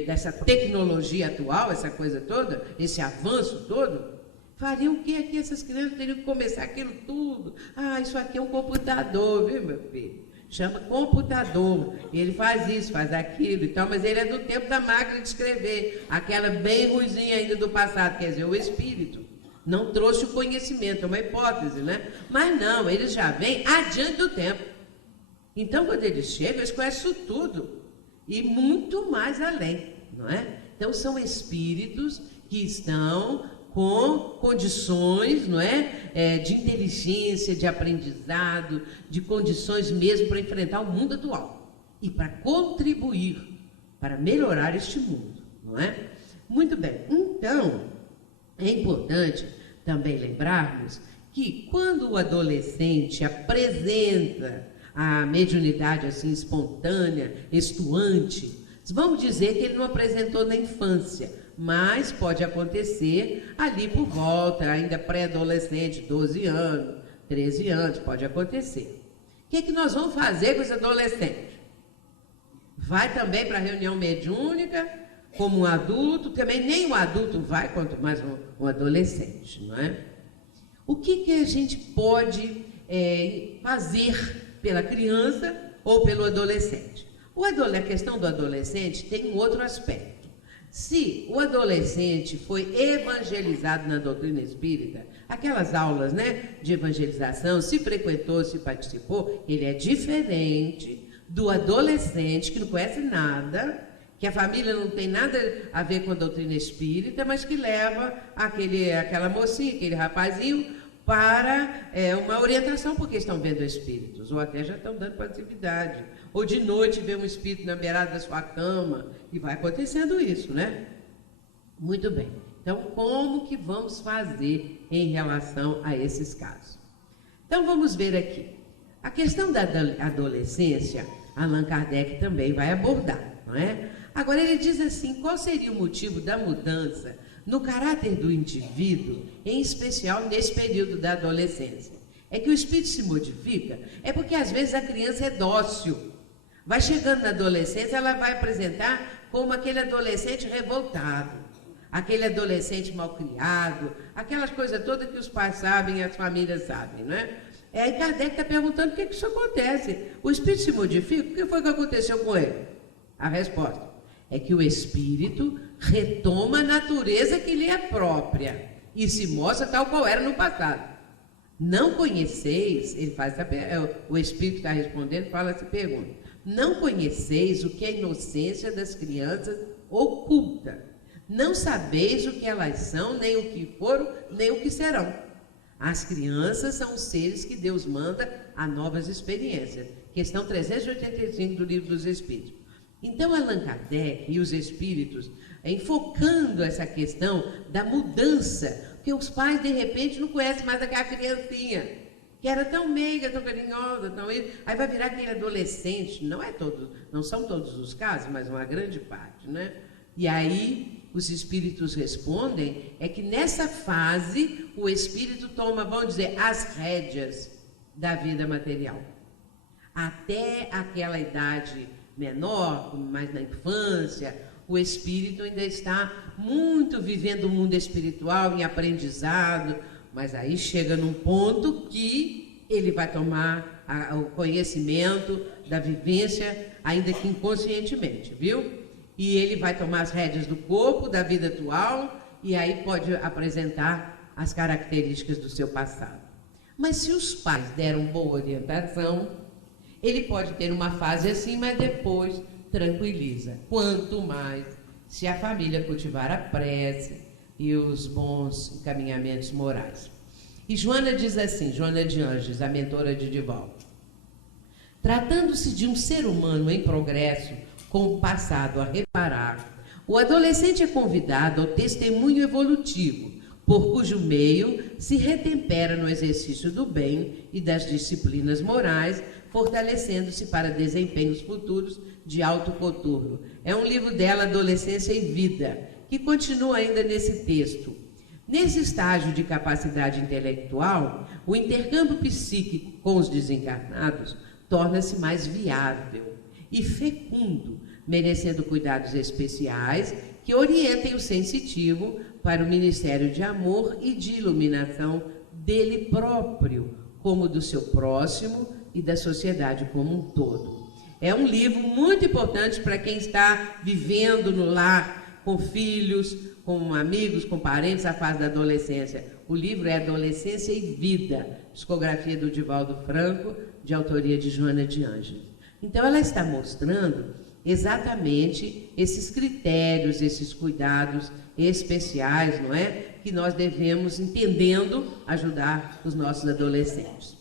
dessa tecnologia atual, essa coisa toda, esse avanço todo, fariam o que aqui? Essas crianças teriam que começar aquilo tudo. Ah, isso aqui é um computador, viu, meu filho? Chama computador. Ele faz isso, faz aquilo e tal, mas ele é do tempo da máquina de escrever, aquela bem ruizinha ainda do passado, quer dizer, o espírito. Não trouxe o conhecimento, é uma hipótese, né? Mas não, eles já vêm adiante do tempo. Então, quando eles chegam, eles conhecem isso tudo. E muito mais além, não é? Então, são espíritos que estão com condições, não é? De inteligência, de aprendizado, de condições mesmo para enfrentar o mundo atual. E para contribuir, para melhorar este mundo, não é? Muito bem, então... é importante também lembrarmos que quando o adolescente apresenta a mediunidade assim espontânea, estuante, vamos dizer que ele não apresentou na infância, mas pode acontecer ali por volta, ainda pré-adolescente, 12 anos, 13 anos, pode acontecer. O que nós vamos fazer com esse adolescente? Vai também para a reunião mediúnica, como um adulto, também nem um adulto vai, quanto mais um adolescente, não é? O que a gente pode fazer pela criança ou pelo adolescente? A questão do adolescente tem um outro aspecto. Se o adolescente foi evangelizado na doutrina espírita, aquelas aulas, né, de evangelização, se frequentou, se participou, ele é diferente do adolescente que não conhece nada, que a família não tem nada a ver com a doutrina espírita, mas que leva aquela mocinha, aquele rapazinho, para uma orientação, porque estão vendo espíritos, ou até já estão dando passividade, ou de noite vê um espírito na beirada da sua cama, e vai acontecendo isso, né? Muito bem. Então, como que vamos fazer em relação a esses casos? Então, vamos ver aqui. A questão da adolescência, Allan Kardec também vai abordar, não é? Agora, ele diz assim, qual seria o motivo da mudança no caráter do indivíduo, em especial nesse período da adolescência? É que o espírito se modifica? É porque, às vezes, a criança é dócil. Vai chegando na adolescência, ela vai apresentar como aquele adolescente revoltado, aquele adolescente malcriado, aquelas coisas todas que os pais sabem e as famílias sabem, não é? Aí Kardec está perguntando por que isso acontece. O espírito se modifica? O que foi que aconteceu com ele? A resposta é que o espírito retoma a natureza que lhe é própria e se mostra tal qual era no passado. Não conheceis, ele faz o espírito está respondendo, fala essa pergunta. Não conheceis o que a inocência das crianças oculta. Não sabeis o que elas são, nem o que foram, nem o que serão. As crianças são os seres que Deus manda a novas experiências. Questão 385 do Livro dos Espíritos. Então, Allan Kardec e os espíritos, enfocando essa questão da mudança, porque os pais, de repente, não conhecem mais aquela criancinha, que era tão meiga, tão carinhosa, aí vai virar aquele adolescente, não são todos os casos, mas uma grande parte, né? E aí, os espíritos respondem, é que nessa fase, o espírito toma, vamos dizer, as rédeas da vida material. até aquela idade menor, mais na infância, o espírito ainda está muito vivendo o mundo espiritual, em aprendizado, mas aí chega num ponto que ele vai tomar o conhecimento da vivência, ainda que inconscientemente, viu? E ele vai tomar as rédeas do corpo, da vida atual, e aí pode apresentar as características do seu passado. Mas se os pais deram boa orientação, ele pode ter uma fase assim, mas depois tranquiliza. Quanto mais se a família cultivar a prece e os bons encaminhamentos morais. E Joana diz assim, Joana de Anjos, a mentora de Divaldo: tratando-se de um ser humano em progresso, com o passado a reparar, o adolescente é convidado ao testemunho evolutivo, por cujo meio se retempera no exercício do bem e das disciplinas morais, fortalecendo-se para desempenhos futuros de alto coturno. É um livro dela, Adolescência e Vida, que continua ainda nesse texto. Nesse estágio de capacidade intelectual, o intercâmbio psíquico com os desencarnados torna-se mais viável e fecundo, merecendo cuidados especiais que orientem o sensitivo para o ministério de amor e de iluminação dele próprio, como do seu próximo e da sociedade como um todo. É um livro muito importante para quem está vivendo no lar, com filhos, com amigos, com parentes, a fase da adolescência. O livro é Adolescência e Vida, psicografia do Divaldo Franco, de autoria de Joana de Anjos. Então, ela está mostrando exatamente esses critérios, esses cuidados especiais, não é? Que nós devemos, entendendo, ajudar os nossos adolescentes.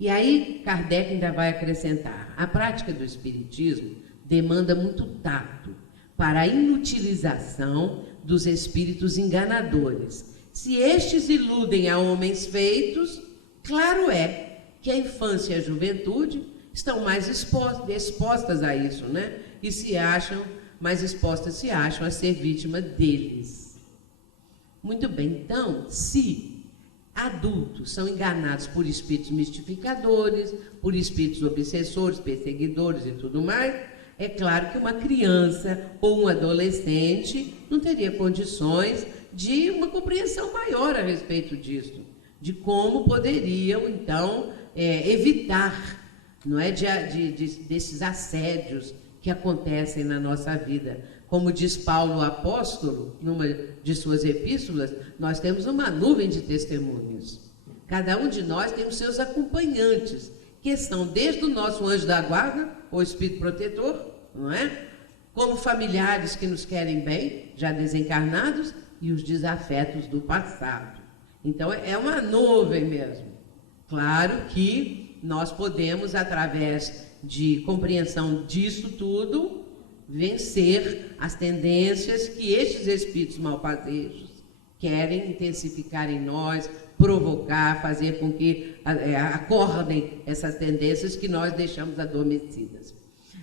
E aí, Kardec ainda vai acrescentar: a prática do espiritismo demanda muito tato para a inutilização dos espíritos enganadores. Se estes iludem a homens feitos, claro é que a infância e a juventude estão mais expostas a isso, né? E se acham mais expostas, se acham a ser vítima deles. Muito bem, então, se adultos são enganados por espíritos mistificadores, por espíritos obsessores, perseguidores e tudo mais, é claro que uma criança ou um adolescente não teria condições de uma compreensão maior a respeito disso, de como poderiam, então, evitar, não é, desses assédios que acontecem na nossa vida. Como diz Paulo apóstolo, numa de suas epístolas, nós temos uma nuvem de testemunhos. Cada um de nós tem os seus acompanhantes, que são desde o nosso anjo da guarda, ou espírito protetor, não é? Como familiares que nos querem bem, já desencarnados, e os desafetos do passado. Então, é uma nuvem mesmo. Claro que nós podemos, através de compreensão disso tudo, vencer as tendências que estes espíritos malfazejos querem intensificar em nós, provocar, fazer com que acordem essas tendências que nós deixamos adormecidas.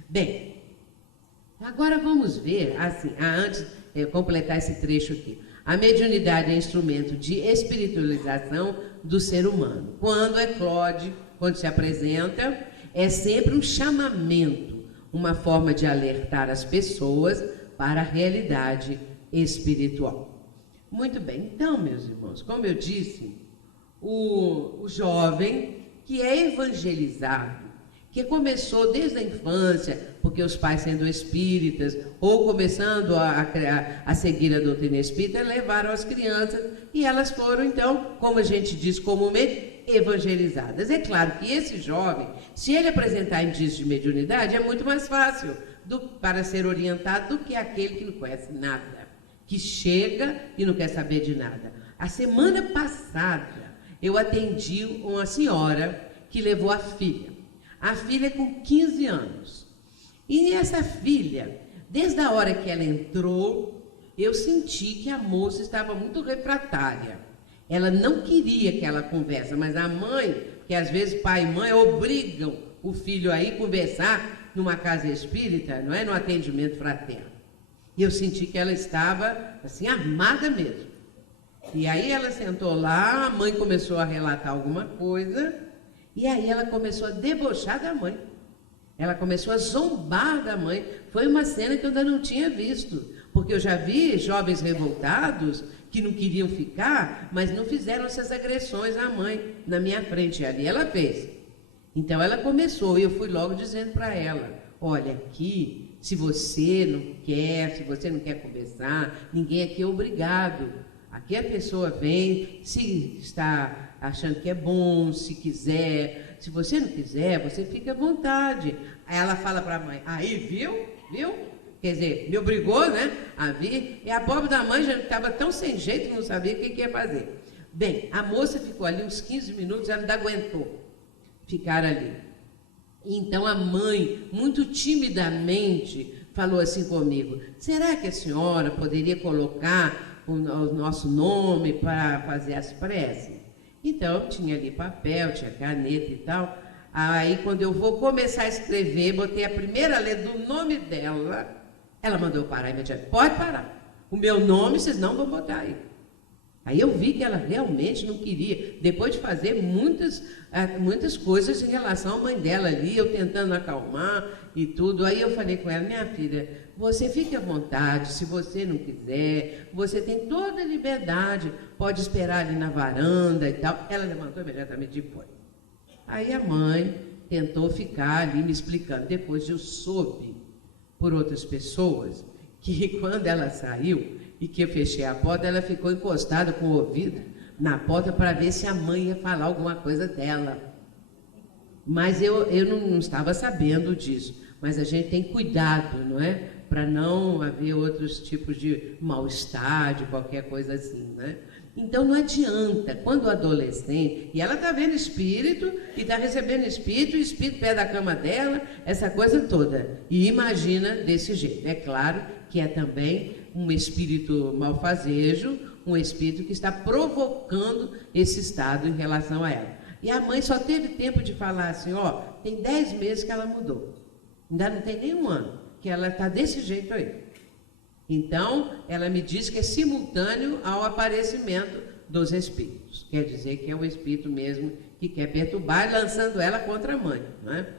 Bem, agora vamos ver, assim, antes de completar esse trecho aqui. A mediunidade é instrumento de espiritualização do ser humano. Quando eclode, quando se apresenta, é sempre um chamamento, uma forma de alertar as pessoas para a realidade espiritual. Muito bem, então, meus irmãos, como eu disse, o jovem que é evangelizado, que começou desde a infância, porque os pais sendo espíritas, ou começando a seguir a doutrina espírita, levaram as crianças e elas foram, então, como a gente diz comumente, evangelizadas. É claro que esse jovem, se ele apresentar indícios de mediunidade, é muito mais fácil para ser orientado do que aquele que não conhece nada, que chega e não quer saber de nada. A semana passada, eu atendi uma senhora que levou a filha com 15 anos. E essa filha, desde a hora que ela entrou, eu senti que a moça estava muito refratária. Ela não queria aquela conversa, mas a mãe, que às vezes pai e mãe obrigam o filho a ir conversar numa casa espírita, não é, no atendimento fraterno. E eu senti que ela estava, assim, armada mesmo. E aí ela sentou lá, a mãe começou a relatar alguma coisa, E aí ela começou a debochar da mãe. Ela começou a zombar da mãe. Foi uma cena que eu ainda não tinha visto, porque eu já vi jovens revoltados que não queriam ficar, mas não fizeram essas agressões à mãe na minha frente. Ali ela fez. Então ela começou, e eu fui logo dizendo para ela: olha, aqui, se você não quer conversar, ninguém aqui é obrigado. Aqui a pessoa vem, se está achando que é bom, se quiser. Se você não quiser, você fica à vontade. Aí ela fala para a mãe: aí, viu? Quer dizer, me obrigou, né, a vir. E a pobre da mãe já estava tão sem jeito que não sabia o que ia fazer. Bem, a moça ficou ali uns 15 minutos, ela não aguentou ficar ali. Então a mãe, muito timidamente, falou assim comigo: será que a senhora poderia colocar o nosso nome para fazer as preces? Então eu tinha ali papel, tinha caneta e tal. Aí quando eu vou começar a escrever, botei a primeira letra do nome dela, ela mandou parar imediatamente: pode parar, o meu nome vocês não vão botar aí. Aí eu vi que ela realmente não queria, depois de fazer muitas coisas em relação à mãe dela ali, eu tentando acalmar e tudo. Aí eu falei com ela: minha filha, você fique à vontade, se você não quiser, você tem toda a liberdade, pode esperar ali na varanda e tal. Ela levantou imediatamente e foi. Aí a mãe tentou ficar ali me explicando. Depois eu soube por outras pessoas que quando ela saiu e que eu fechei a porta, ela ficou encostada com o ouvido na porta para ver se a mãe ia falar alguma coisa dela. Mas eu não estava sabendo disso. Mas a gente tem cuidado, não é? Para não haver outros tipos de mal-estar, de qualquer coisa assim, né? Então não adianta, quando o adolescente, e ela está vendo espírito, e está recebendo espírito, e o espírito perto da cama dela, essa coisa toda, e imagina desse jeito. É claro que é também um espírito malfazejo, um espírito que está provocando esse estado em relação a ela. E a mãe só teve tempo de falar assim: ó, tem 10 meses que ela mudou, ainda não tem nem um ano, que ela está desse jeito aí. Então, ela me diz que é simultâneo ao aparecimento dos espíritos. Quer dizer que é o espírito mesmo que quer perturbar, lançando ela contra a mãe, não é?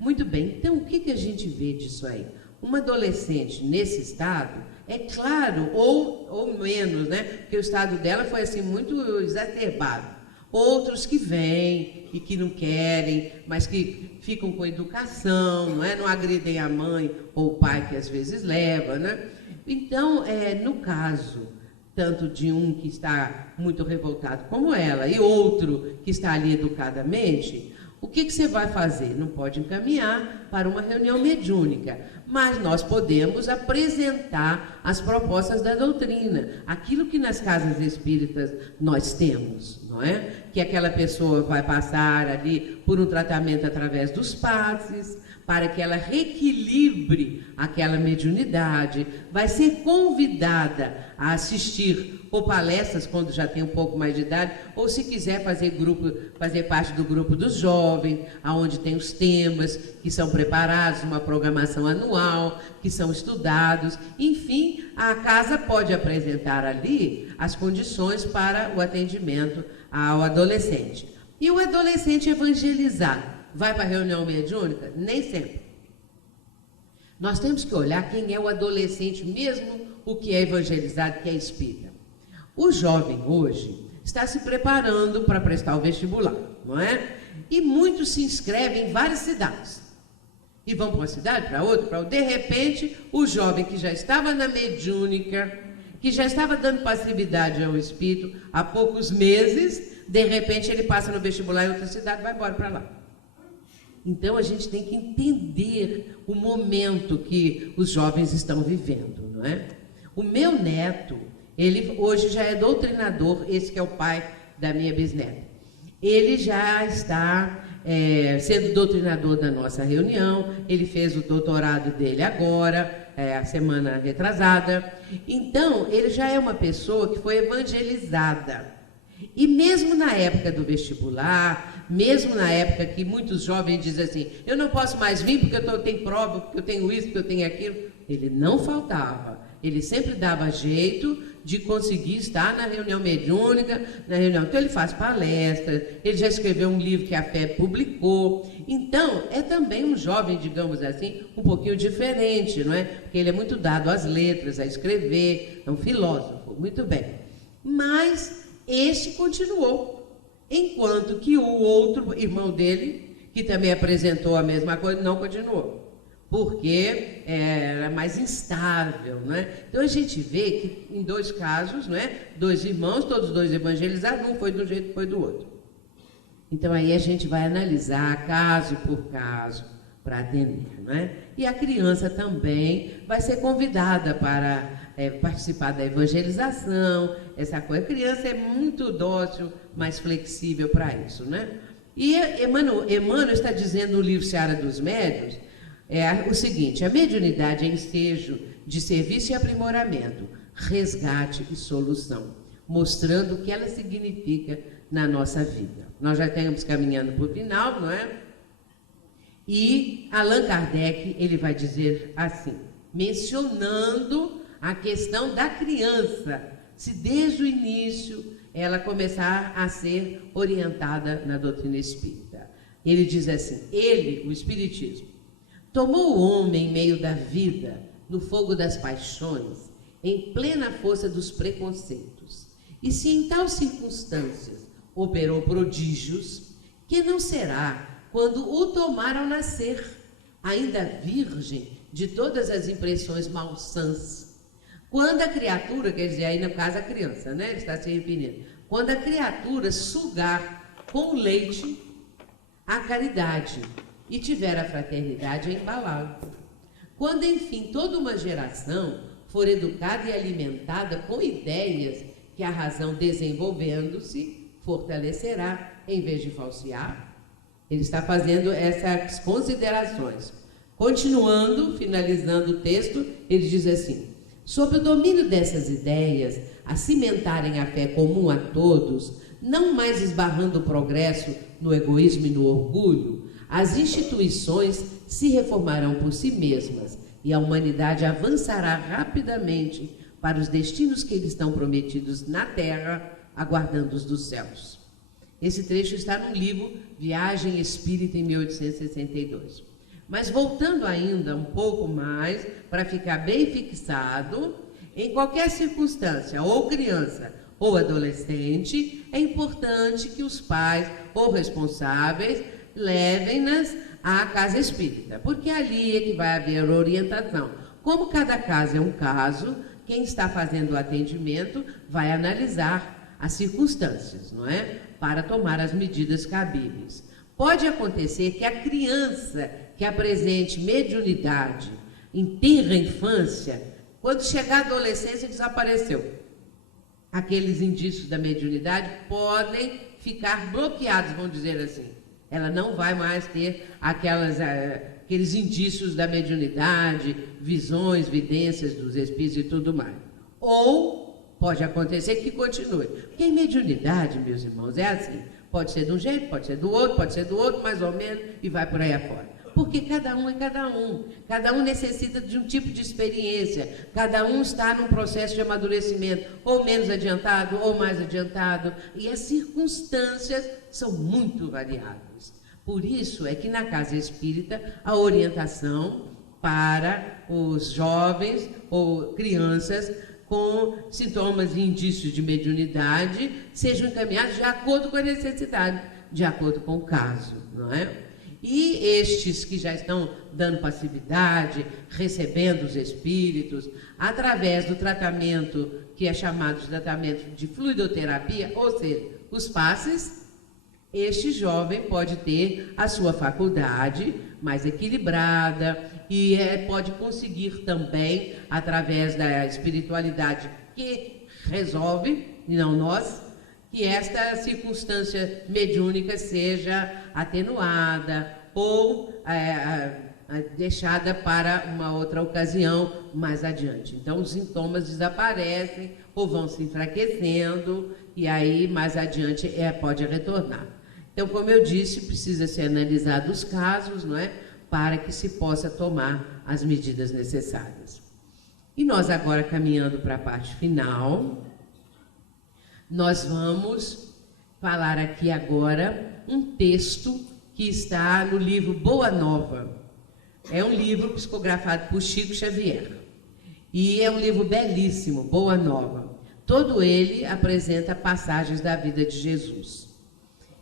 Muito bem, então o que a gente vê disso aí? Uma adolescente nesse estado, é claro, ou menos, né? Porque o estado dela foi assim muito exacerbado. Outros que vêm e que não querem, mas que ficam com educação, não é? Não agridem a mãe ou o pai que às vezes leva, né? Então, no caso, tanto de um que está muito revoltado como ela e outro que está ali educadamente, o que você vai fazer? Não pode encaminhar para uma reunião mediúnica, mas nós podemos apresentar as propostas da doutrina, aquilo que nas casas espíritas nós temos, não é? Que aquela pessoa vai passar ali por um tratamento através dos passes, para que ela reequilibre aquela mediunidade, vai ser convidada a assistir ou palestras quando já tem um pouco mais de idade, ou se quiser fazer parte do grupo dos jovens, aonde tem os temas que são preparados, uma programação anual, que são estudados. Enfim, a casa pode apresentar ali as condições para o atendimento ao adolescente. E o adolescente evangelizado vai para a reunião mediúnica? Nem sempre. Nós temos que olhar quem é o adolescente mesmo, o que é evangelizado, que é espírita. O jovem hoje está se preparando para prestar o vestibular, não é? E muitos se inscrevem em várias cidades. E vão para uma cidade, para outra, de repente, o jovem que já estava na mediúnica, que já estava dando passividade ao espírito há poucos meses, de repente ele passa no vestibular em outra cidade e vai embora para lá. Então a gente tem que entender o momento que os jovens estão vivendo, não é? O meu neto, ele hoje já é doutrinador, esse que é o pai da minha bisneta. Ele já está sendo doutrinador da nossa reunião, ele fez o doutorado dele agora, a semana retrasada. Então, ele já é uma pessoa que foi evangelizada. E mesmo na época do vestibular, mesmo na época que muitos jovens dizem assim: eu não posso mais vir porque eu tenho prova, porque eu tenho isso, porque eu tenho aquilo, ele não faltava. Ele sempre dava jeito de conseguir estar na reunião mediúnica, na reunião. Então ele faz palestras, ele já escreveu um livro que a fé publicou. Então é também um jovem, digamos assim, um pouquinho diferente, não é? Porque ele é muito dado às letras, a escrever, é um filósofo, muito bem. Mas este continuou, enquanto que o outro irmão dele, que também apresentou a mesma coisa, não continuou, porque era mais instável, né? Então a gente vê que em dois casos, né, dois irmãos, todos dois evangelizados, um foi do jeito que foi do outro. Então aí a gente vai analisar caso por caso para atender, né? E a criança também vai ser convidada para participar da evangelização, essa coisa. A criança é muito dócil, mais flexível para isso, né? E Emmanuel está dizendo no livro Seara dos Médiuns o seguinte: a mediunidade é ensejo de serviço e aprimoramento, resgate e solução, mostrando o que ela significa na nossa vida. Nós já estamos caminhando para o final, não é? E Allan Kardec, ele vai dizer assim, mencionando a questão da criança, se desde o início ela começar a ser orientada na doutrina espírita. Ele diz assim: ele, o espiritismo, tomou o homem em meio da vida, no fogo das paixões, em plena força dos preconceitos. E se em tais circunstâncias operou prodígios, que não será quando o tomar ao nascer, ainda virgem de todas as impressões malsãs. Quando a criatura, quer dizer, aí no caso a criança, né? Ele está se referindo. Quando a criatura sugar com o leite a caridade e tiver a fraternidade a embalá-lo. Quando, enfim, toda uma geração for educada e alimentada com ideias que a razão, desenvolvendo-se, fortalecerá em vez de falsear. Ele está fazendo essas considerações. Continuando, finalizando o texto, ele diz assim: sob o domínio dessas ideias, a cimentarem a fé comum a todos, não mais esbarrando o progresso no egoísmo e no orgulho, as instituições se reformarão por si mesmas e a humanidade avançará rapidamente para os destinos que lhes estão prometidos na terra, aguardando os dos céus. Esse trecho está no livro Viagem Espírita, em 1862. Mas voltando ainda um pouco mais, para ficar bem fixado, em qualquer circunstância, ou criança ou adolescente, é importante que os pais ou responsáveis levem-nas à casa espírita, porque ali é que vai haver orientação. Como cada caso é um caso, quem está fazendo o atendimento vai analisar as circunstâncias, não é? Para tomar as medidas cabíveis. Pode acontecer que a criança que apresente mediunidade em tenra infância, quando chegar à adolescência, desapareceu. Aqueles indícios da mediunidade podem ficar bloqueados, vamos dizer assim. Ela não vai mais ter aqueles indícios da mediunidade, visões, vidências dos espíritos e tudo mais. Ou pode acontecer que continue. Porque a mediunidade, meus irmãos, é assim. Pode ser de um jeito, pode ser do outro, mais ou menos, e vai por aí afora. Porque cada um é cada um. Cada um necessita de um tipo de experiência. Cada um está num processo de amadurecimento, ou menos adiantado, ou mais adiantado. E as circunstâncias são muito variáveis. Por isso é que na casa espírita a orientação para os jovens ou crianças com sintomas e indícios de mediunidade sejam encaminhados de acordo com a necessidade, de acordo com o caso, não é? E estes que já estão dando passividade, recebendo os espíritos, através do tratamento que é chamado de tratamento de fluidoterapia, ou seja, os passes, este jovem pode ter a sua faculdade mais equilibrada e pode conseguir também, através da espiritualidade que resolve, e não nós, que esta circunstância mediúnica seja atenuada ou deixada para uma outra ocasião mais adiante. Então, os sintomas desaparecem ou vão se enfraquecendo e aí, mais adiante, pode retornar. Então, como eu disse, precisa ser analisado os casos, não é? Para que se possa tomar as medidas necessárias. E nós agora, caminhando para a parte final, nós vamos falar aqui agora um texto que está no livro Boa Nova. É um livro psicografado por Chico Xavier. E é um livro belíssimo, Boa Nova. Todo ele apresenta passagens da vida de Jesus.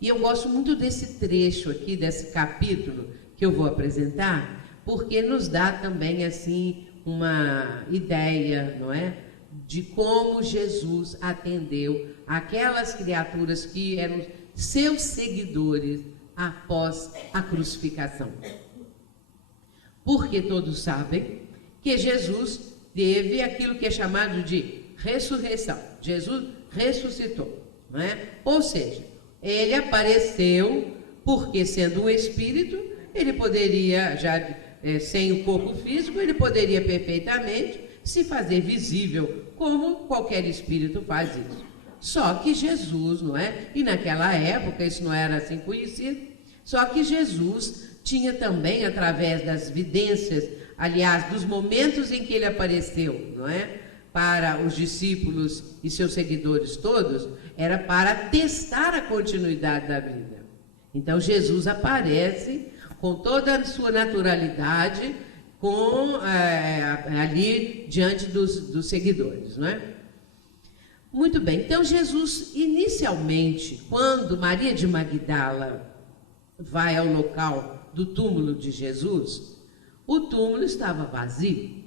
E eu gosto muito desse trecho aqui, desse capítulo que eu vou apresentar, porque nos dá também, assim, uma ideia, não é? De como Jesus atendeu aquelas criaturas que eram seus seguidores após a crucificação. Porque todos sabem que Jesus teve aquilo que é chamado de ressurreição. Jesus ressuscitou, não é? Ou seja, ele apareceu porque, sendo um espírito, ele poderia, já sem o corpo físico, ele poderia perfeitamente se fazer visível, como qualquer espírito faz isso. Só que Jesus, não é? E naquela época isso não era assim conhecido, só que Jesus tinha também, através das vidências, aliás, dos momentos em que ele apareceu, não é? Para os discípulos e seus seguidores todos, era para testar a continuidade da vida. Então Jesus aparece com toda a sua naturalidade, ali diante dos seguidores, não é? Muito bem, então Jesus, inicialmente, quando Maria de Magdala vai ao local do túmulo de Jesus, o túmulo estava vazio.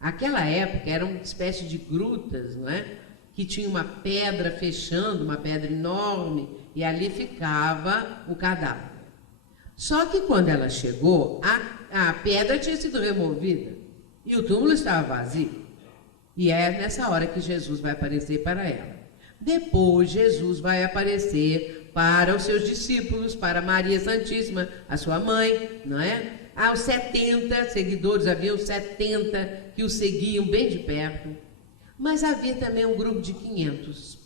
Aquela época era uma espécie de grutas, não é? Que tinha uma pedra fechando, uma pedra enorme, e ali ficava o cadáver. Só que quando ela chegou, a pedra tinha sido removida e o túmulo estava vazio. E é nessa hora que Jesus vai aparecer para ela. Depois Jesus vai aparecer para os seus discípulos, para Maria Santíssima, a sua mãe, não é? Aos 70 seguidores, haviam 70 que o seguiam bem de perto, mas havia também um grupo de 500.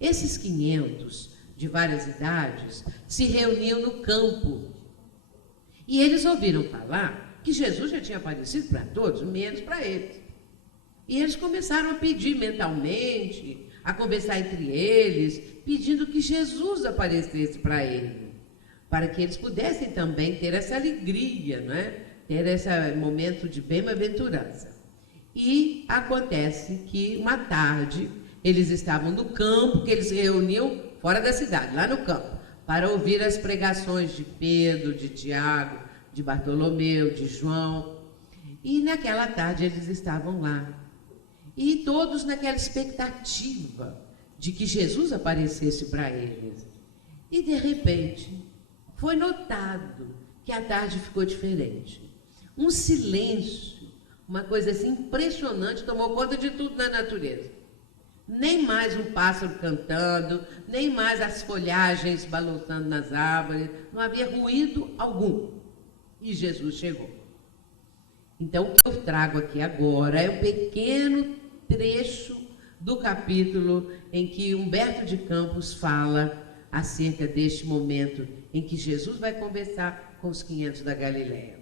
Esses 500, de várias idades, se reuniam no campo. E eles ouviram falar que Jesus já tinha aparecido para todos, menos para eles. E eles começaram a pedir mentalmente, a conversar entre eles, pedindo que Jesus aparecesse para eles, para que eles pudessem também ter essa alegria, não é? Ter esse momento de bem-aventurança. E acontece que uma tarde eles estavam no campo, que eles se reuniam fora da cidade, lá no campo, para ouvir as pregações de Pedro, de Tiago, de Bartolomeu, de João. E naquela tarde eles estavam lá. E todos naquela expectativa de que Jesus aparecesse para eles. E de repente, foi notado que a tarde ficou diferente. Um silêncio, uma coisa assim impressionante, tomou conta de tudo na natureza. Nem mais um pássaro cantando, nem mais as folhagens balançando nas árvores, não havia ruído algum. E Jesus chegou. Então, o que eu trago aqui agora é um pequeno trecho do capítulo em que Humberto de Campos fala acerca deste momento em que Jesus vai conversar com os 500 da Galileia.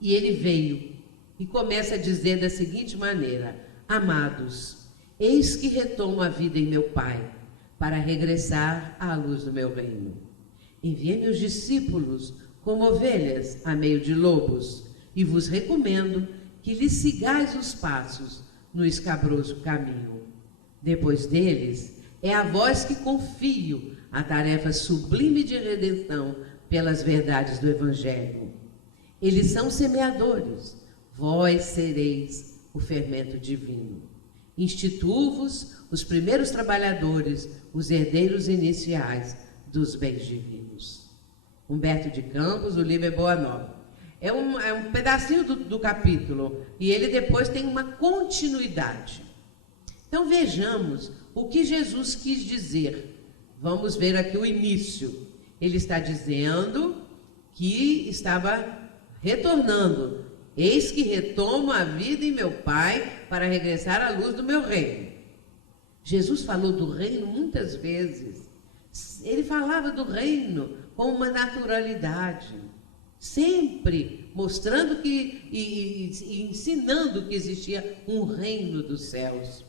E ele veio e começa a dizer da seguinte maneira: amados, eis que retomo a vida em meu Pai, para regressar à luz do meu reino. Enviei meus discípulos como ovelhas a meio de lobos, e vos recomendo que lhes sigais os passos no escabroso caminho. Depois deles, é a vós que confio a tarefa sublime de redenção pelas verdades do Evangelho. Eles são semeadores, vós sereis o fermento divino. Instituo-vos os primeiros trabalhadores, os herdeiros iniciais dos bens divinos. Humberto de Campos, o livro é Boa Nova. É um pedacinho do capítulo, e ele depois tem uma continuidade. Então vejamos o que Jesus quis dizer. Vamos ver aqui o início. Ele está dizendo que estava retornando. Eis que retomo a vida em meu Pai para regressar à luz do meu reino. Jesus falou do reino muitas vezes. Ele falava do reino com uma naturalidade. sempre mostrando e ensinando que existia um reino dos céus.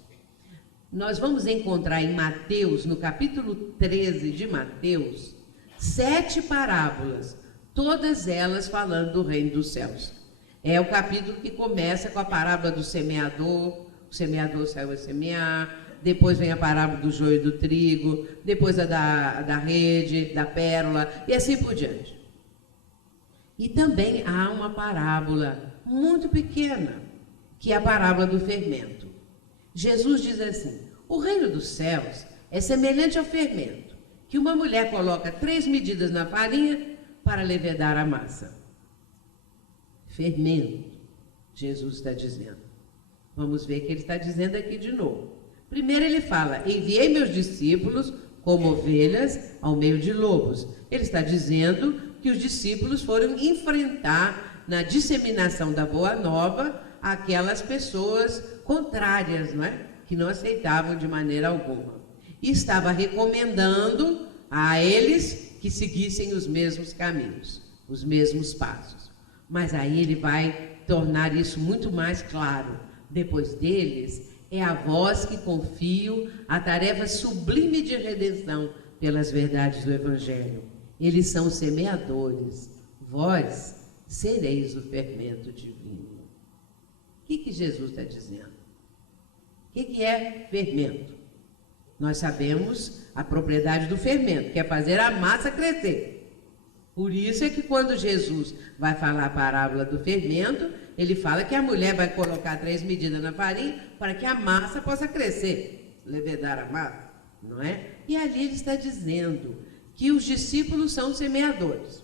Nós vamos encontrar em Mateus, no capítulo 13 de Mateus, 7 parábolas, todas elas falando do reino dos céus. É o capítulo que começa com a parábola do semeador, o semeador saiu a semear, depois vem a parábola do joio e do trigo, depois a da rede, da pérola, e assim por diante. E também há uma parábola muito pequena, que é a parábola do fermento. Jesus diz assim: o reino dos céus é semelhante ao fermento, que uma mulher coloca 3 medidas na farinha para levedar a massa. Fermento, Jesus está dizendo. Vamos ver o que ele está dizendo aqui de novo. Primeiro ele fala: enviei meus discípulos como ovelhas ao meio de lobos. Ele está dizendo que os discípulos foram enfrentar na disseminação da boa nova aquelas pessoas contrárias, não é? Que não aceitavam de maneira alguma. E estava recomendando a eles que seguissem os mesmos caminhos, os mesmos passos. Mas aí ele vai tornar isso muito mais claro. Depois deles, é a vós que confio a tarefa sublime de redenção pelas verdades do Evangelho. Eles são os semeadores, vós sereis o fermento divino. O que Jesus está dizendo? O que é fermento? Nós sabemos a propriedade do fermento, que é fazer a massa crescer. Por isso é que quando Jesus vai falar a parábola do fermento, ele fala que a mulher vai colocar 3 medidas na farinha para que a massa possa crescer, levedar a massa, não é? E ali ele está dizendo que os discípulos são semeadores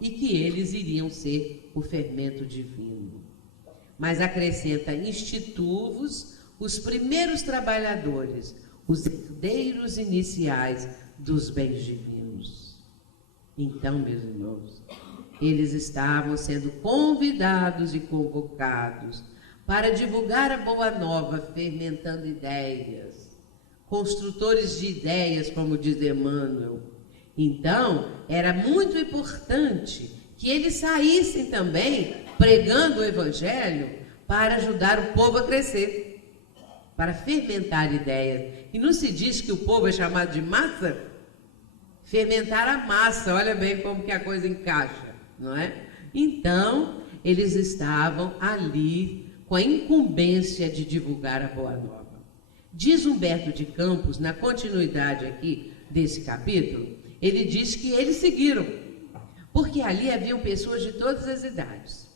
e que eles iriam ser o fermento divino. Mas acrescenta: institui-vos os primeiros trabalhadores, os herdeiros iniciais dos bens divinos. Então, meus irmãos, eles estavam sendo convidados e convocados para divulgar a boa nova, fermentando ideias, construtores de ideias, como diz Emmanuel. Então, era muito importante que eles saíssem também pregando o Evangelho para ajudar o povo a crescer, para fermentar ideias. E não se diz que o povo é chamado de massa? Fermentar a massa, olha bem como que a coisa encaixa, não é? Então, eles estavam ali com a incumbência de divulgar a boa nova. Diz Humberto de Campos, na continuidade aqui desse capítulo, ele diz que eles seguiram, porque ali haviam pessoas de todas as idades.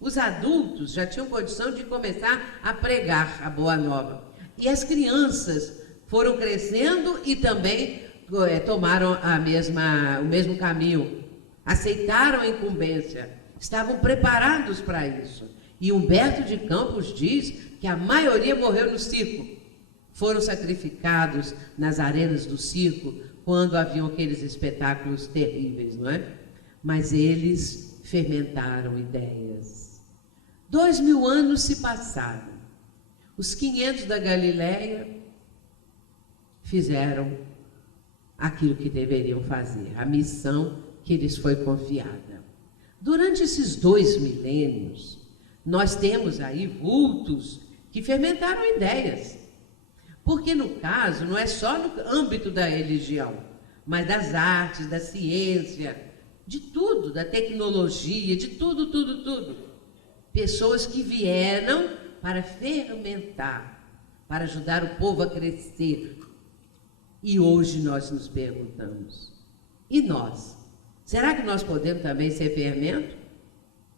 Os adultos já tinham condição de começar a pregar a boa nova. E as crianças foram crescendo e também tomaram o mesmo caminho, aceitaram a incumbência, estavam preparados para isso. E Humberto de Campos diz que a maioria morreu no circo, foram sacrificados nas arenas do circo, quando haviam aqueles espetáculos terríveis, não é? Mas eles fermentaram ideias. 2000 anos se passaram. Os 500 da Galileia fizeram aquilo que deveriam fazer, a missão que lhes foi confiada. Durante esses 2 milênios, nós temos aí vultos que fermentaram ideias. Porque no caso, não é só no âmbito da religião, mas das artes, da ciência, de tudo, da tecnologia, de tudo. Pessoas que vieram para fermentar, para ajudar o povo a crescer. E hoje nós nos perguntamos: e nós? Será que nós podemos também ser fermento?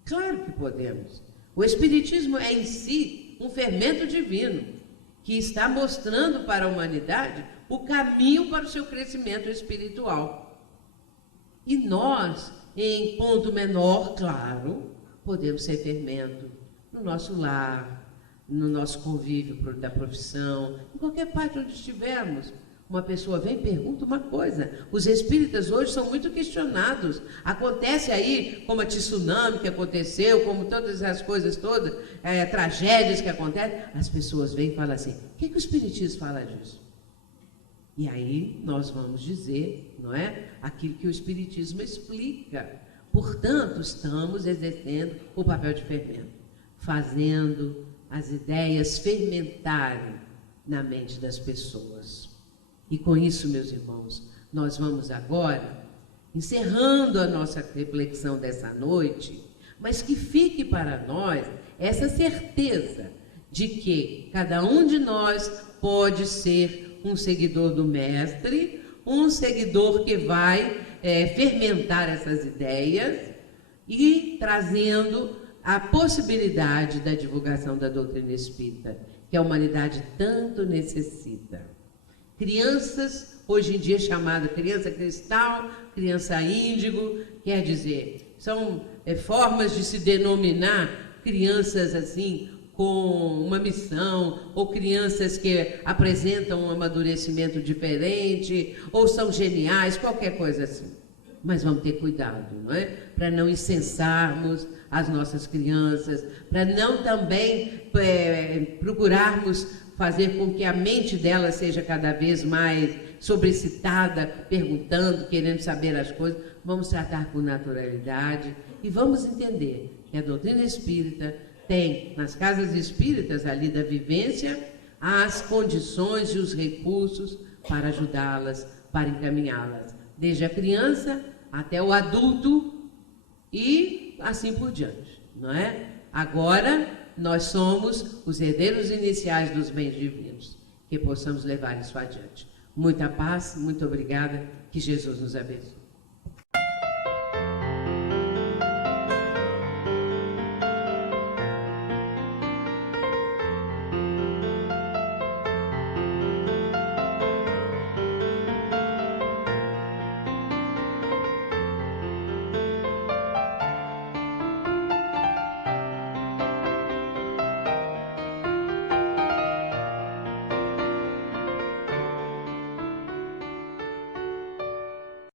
Claro que podemos. O Espiritismo é em si um fermento divino, que está mostrando para a humanidade o caminho para o seu crescimento espiritual. E nós, em ponto menor, claro, podemos ser fermento no nosso lar, no nosso convívio da profissão, em qualquer parte onde estivermos. Uma pessoa vem e pergunta uma coisa. Os espíritas hoje são muito questionados. Acontece aí, como a tsunami que aconteceu, como todas as coisas todas, tragédias que acontecem, as pessoas vêm e falam assim: o que o Espiritismo fala disso? E aí nós vamos dizer, não é? Aquilo que o Espiritismo explica. Portanto, estamos exercendo o papel de fermento, fazendo as ideias fermentarem na mente das pessoas. E com isso, meus irmãos, nós vamos agora, encerrando a nossa reflexão dessa noite, mas que fique para nós essa certeza de que cada um de nós pode ser um seguidor do Mestre, um seguidor que vai fermentar essas ideias e trazendo a possibilidade da divulgação da doutrina espírita, que a humanidade tanto necessita. Crianças, hoje em dia chamada criança cristal, criança índigo, quer dizer, são formas de se denominar crianças assim, com uma missão, ou crianças que apresentam um amadurecimento diferente, ou são geniais, qualquer coisa assim. Mas vamos ter cuidado, não é? Para não incensarmos as nossas crianças, para não também procurarmos fazer com que a mente delas seja cada vez mais sobrecitada, perguntando, querendo saber as coisas. Vamos tratar com naturalidade e vamos entender que a doutrina espírita tem, nas casas espíritas ali da vivência, as condições e os recursos para ajudá-las, para encaminhá-las, desde a criança até o adulto e assim por diante, não é? Agora, nós somos os herdeiros iniciais dos bens divinos, que possamos levar isso adiante. Muita paz, muito obrigada, que Jesus nos abençoe.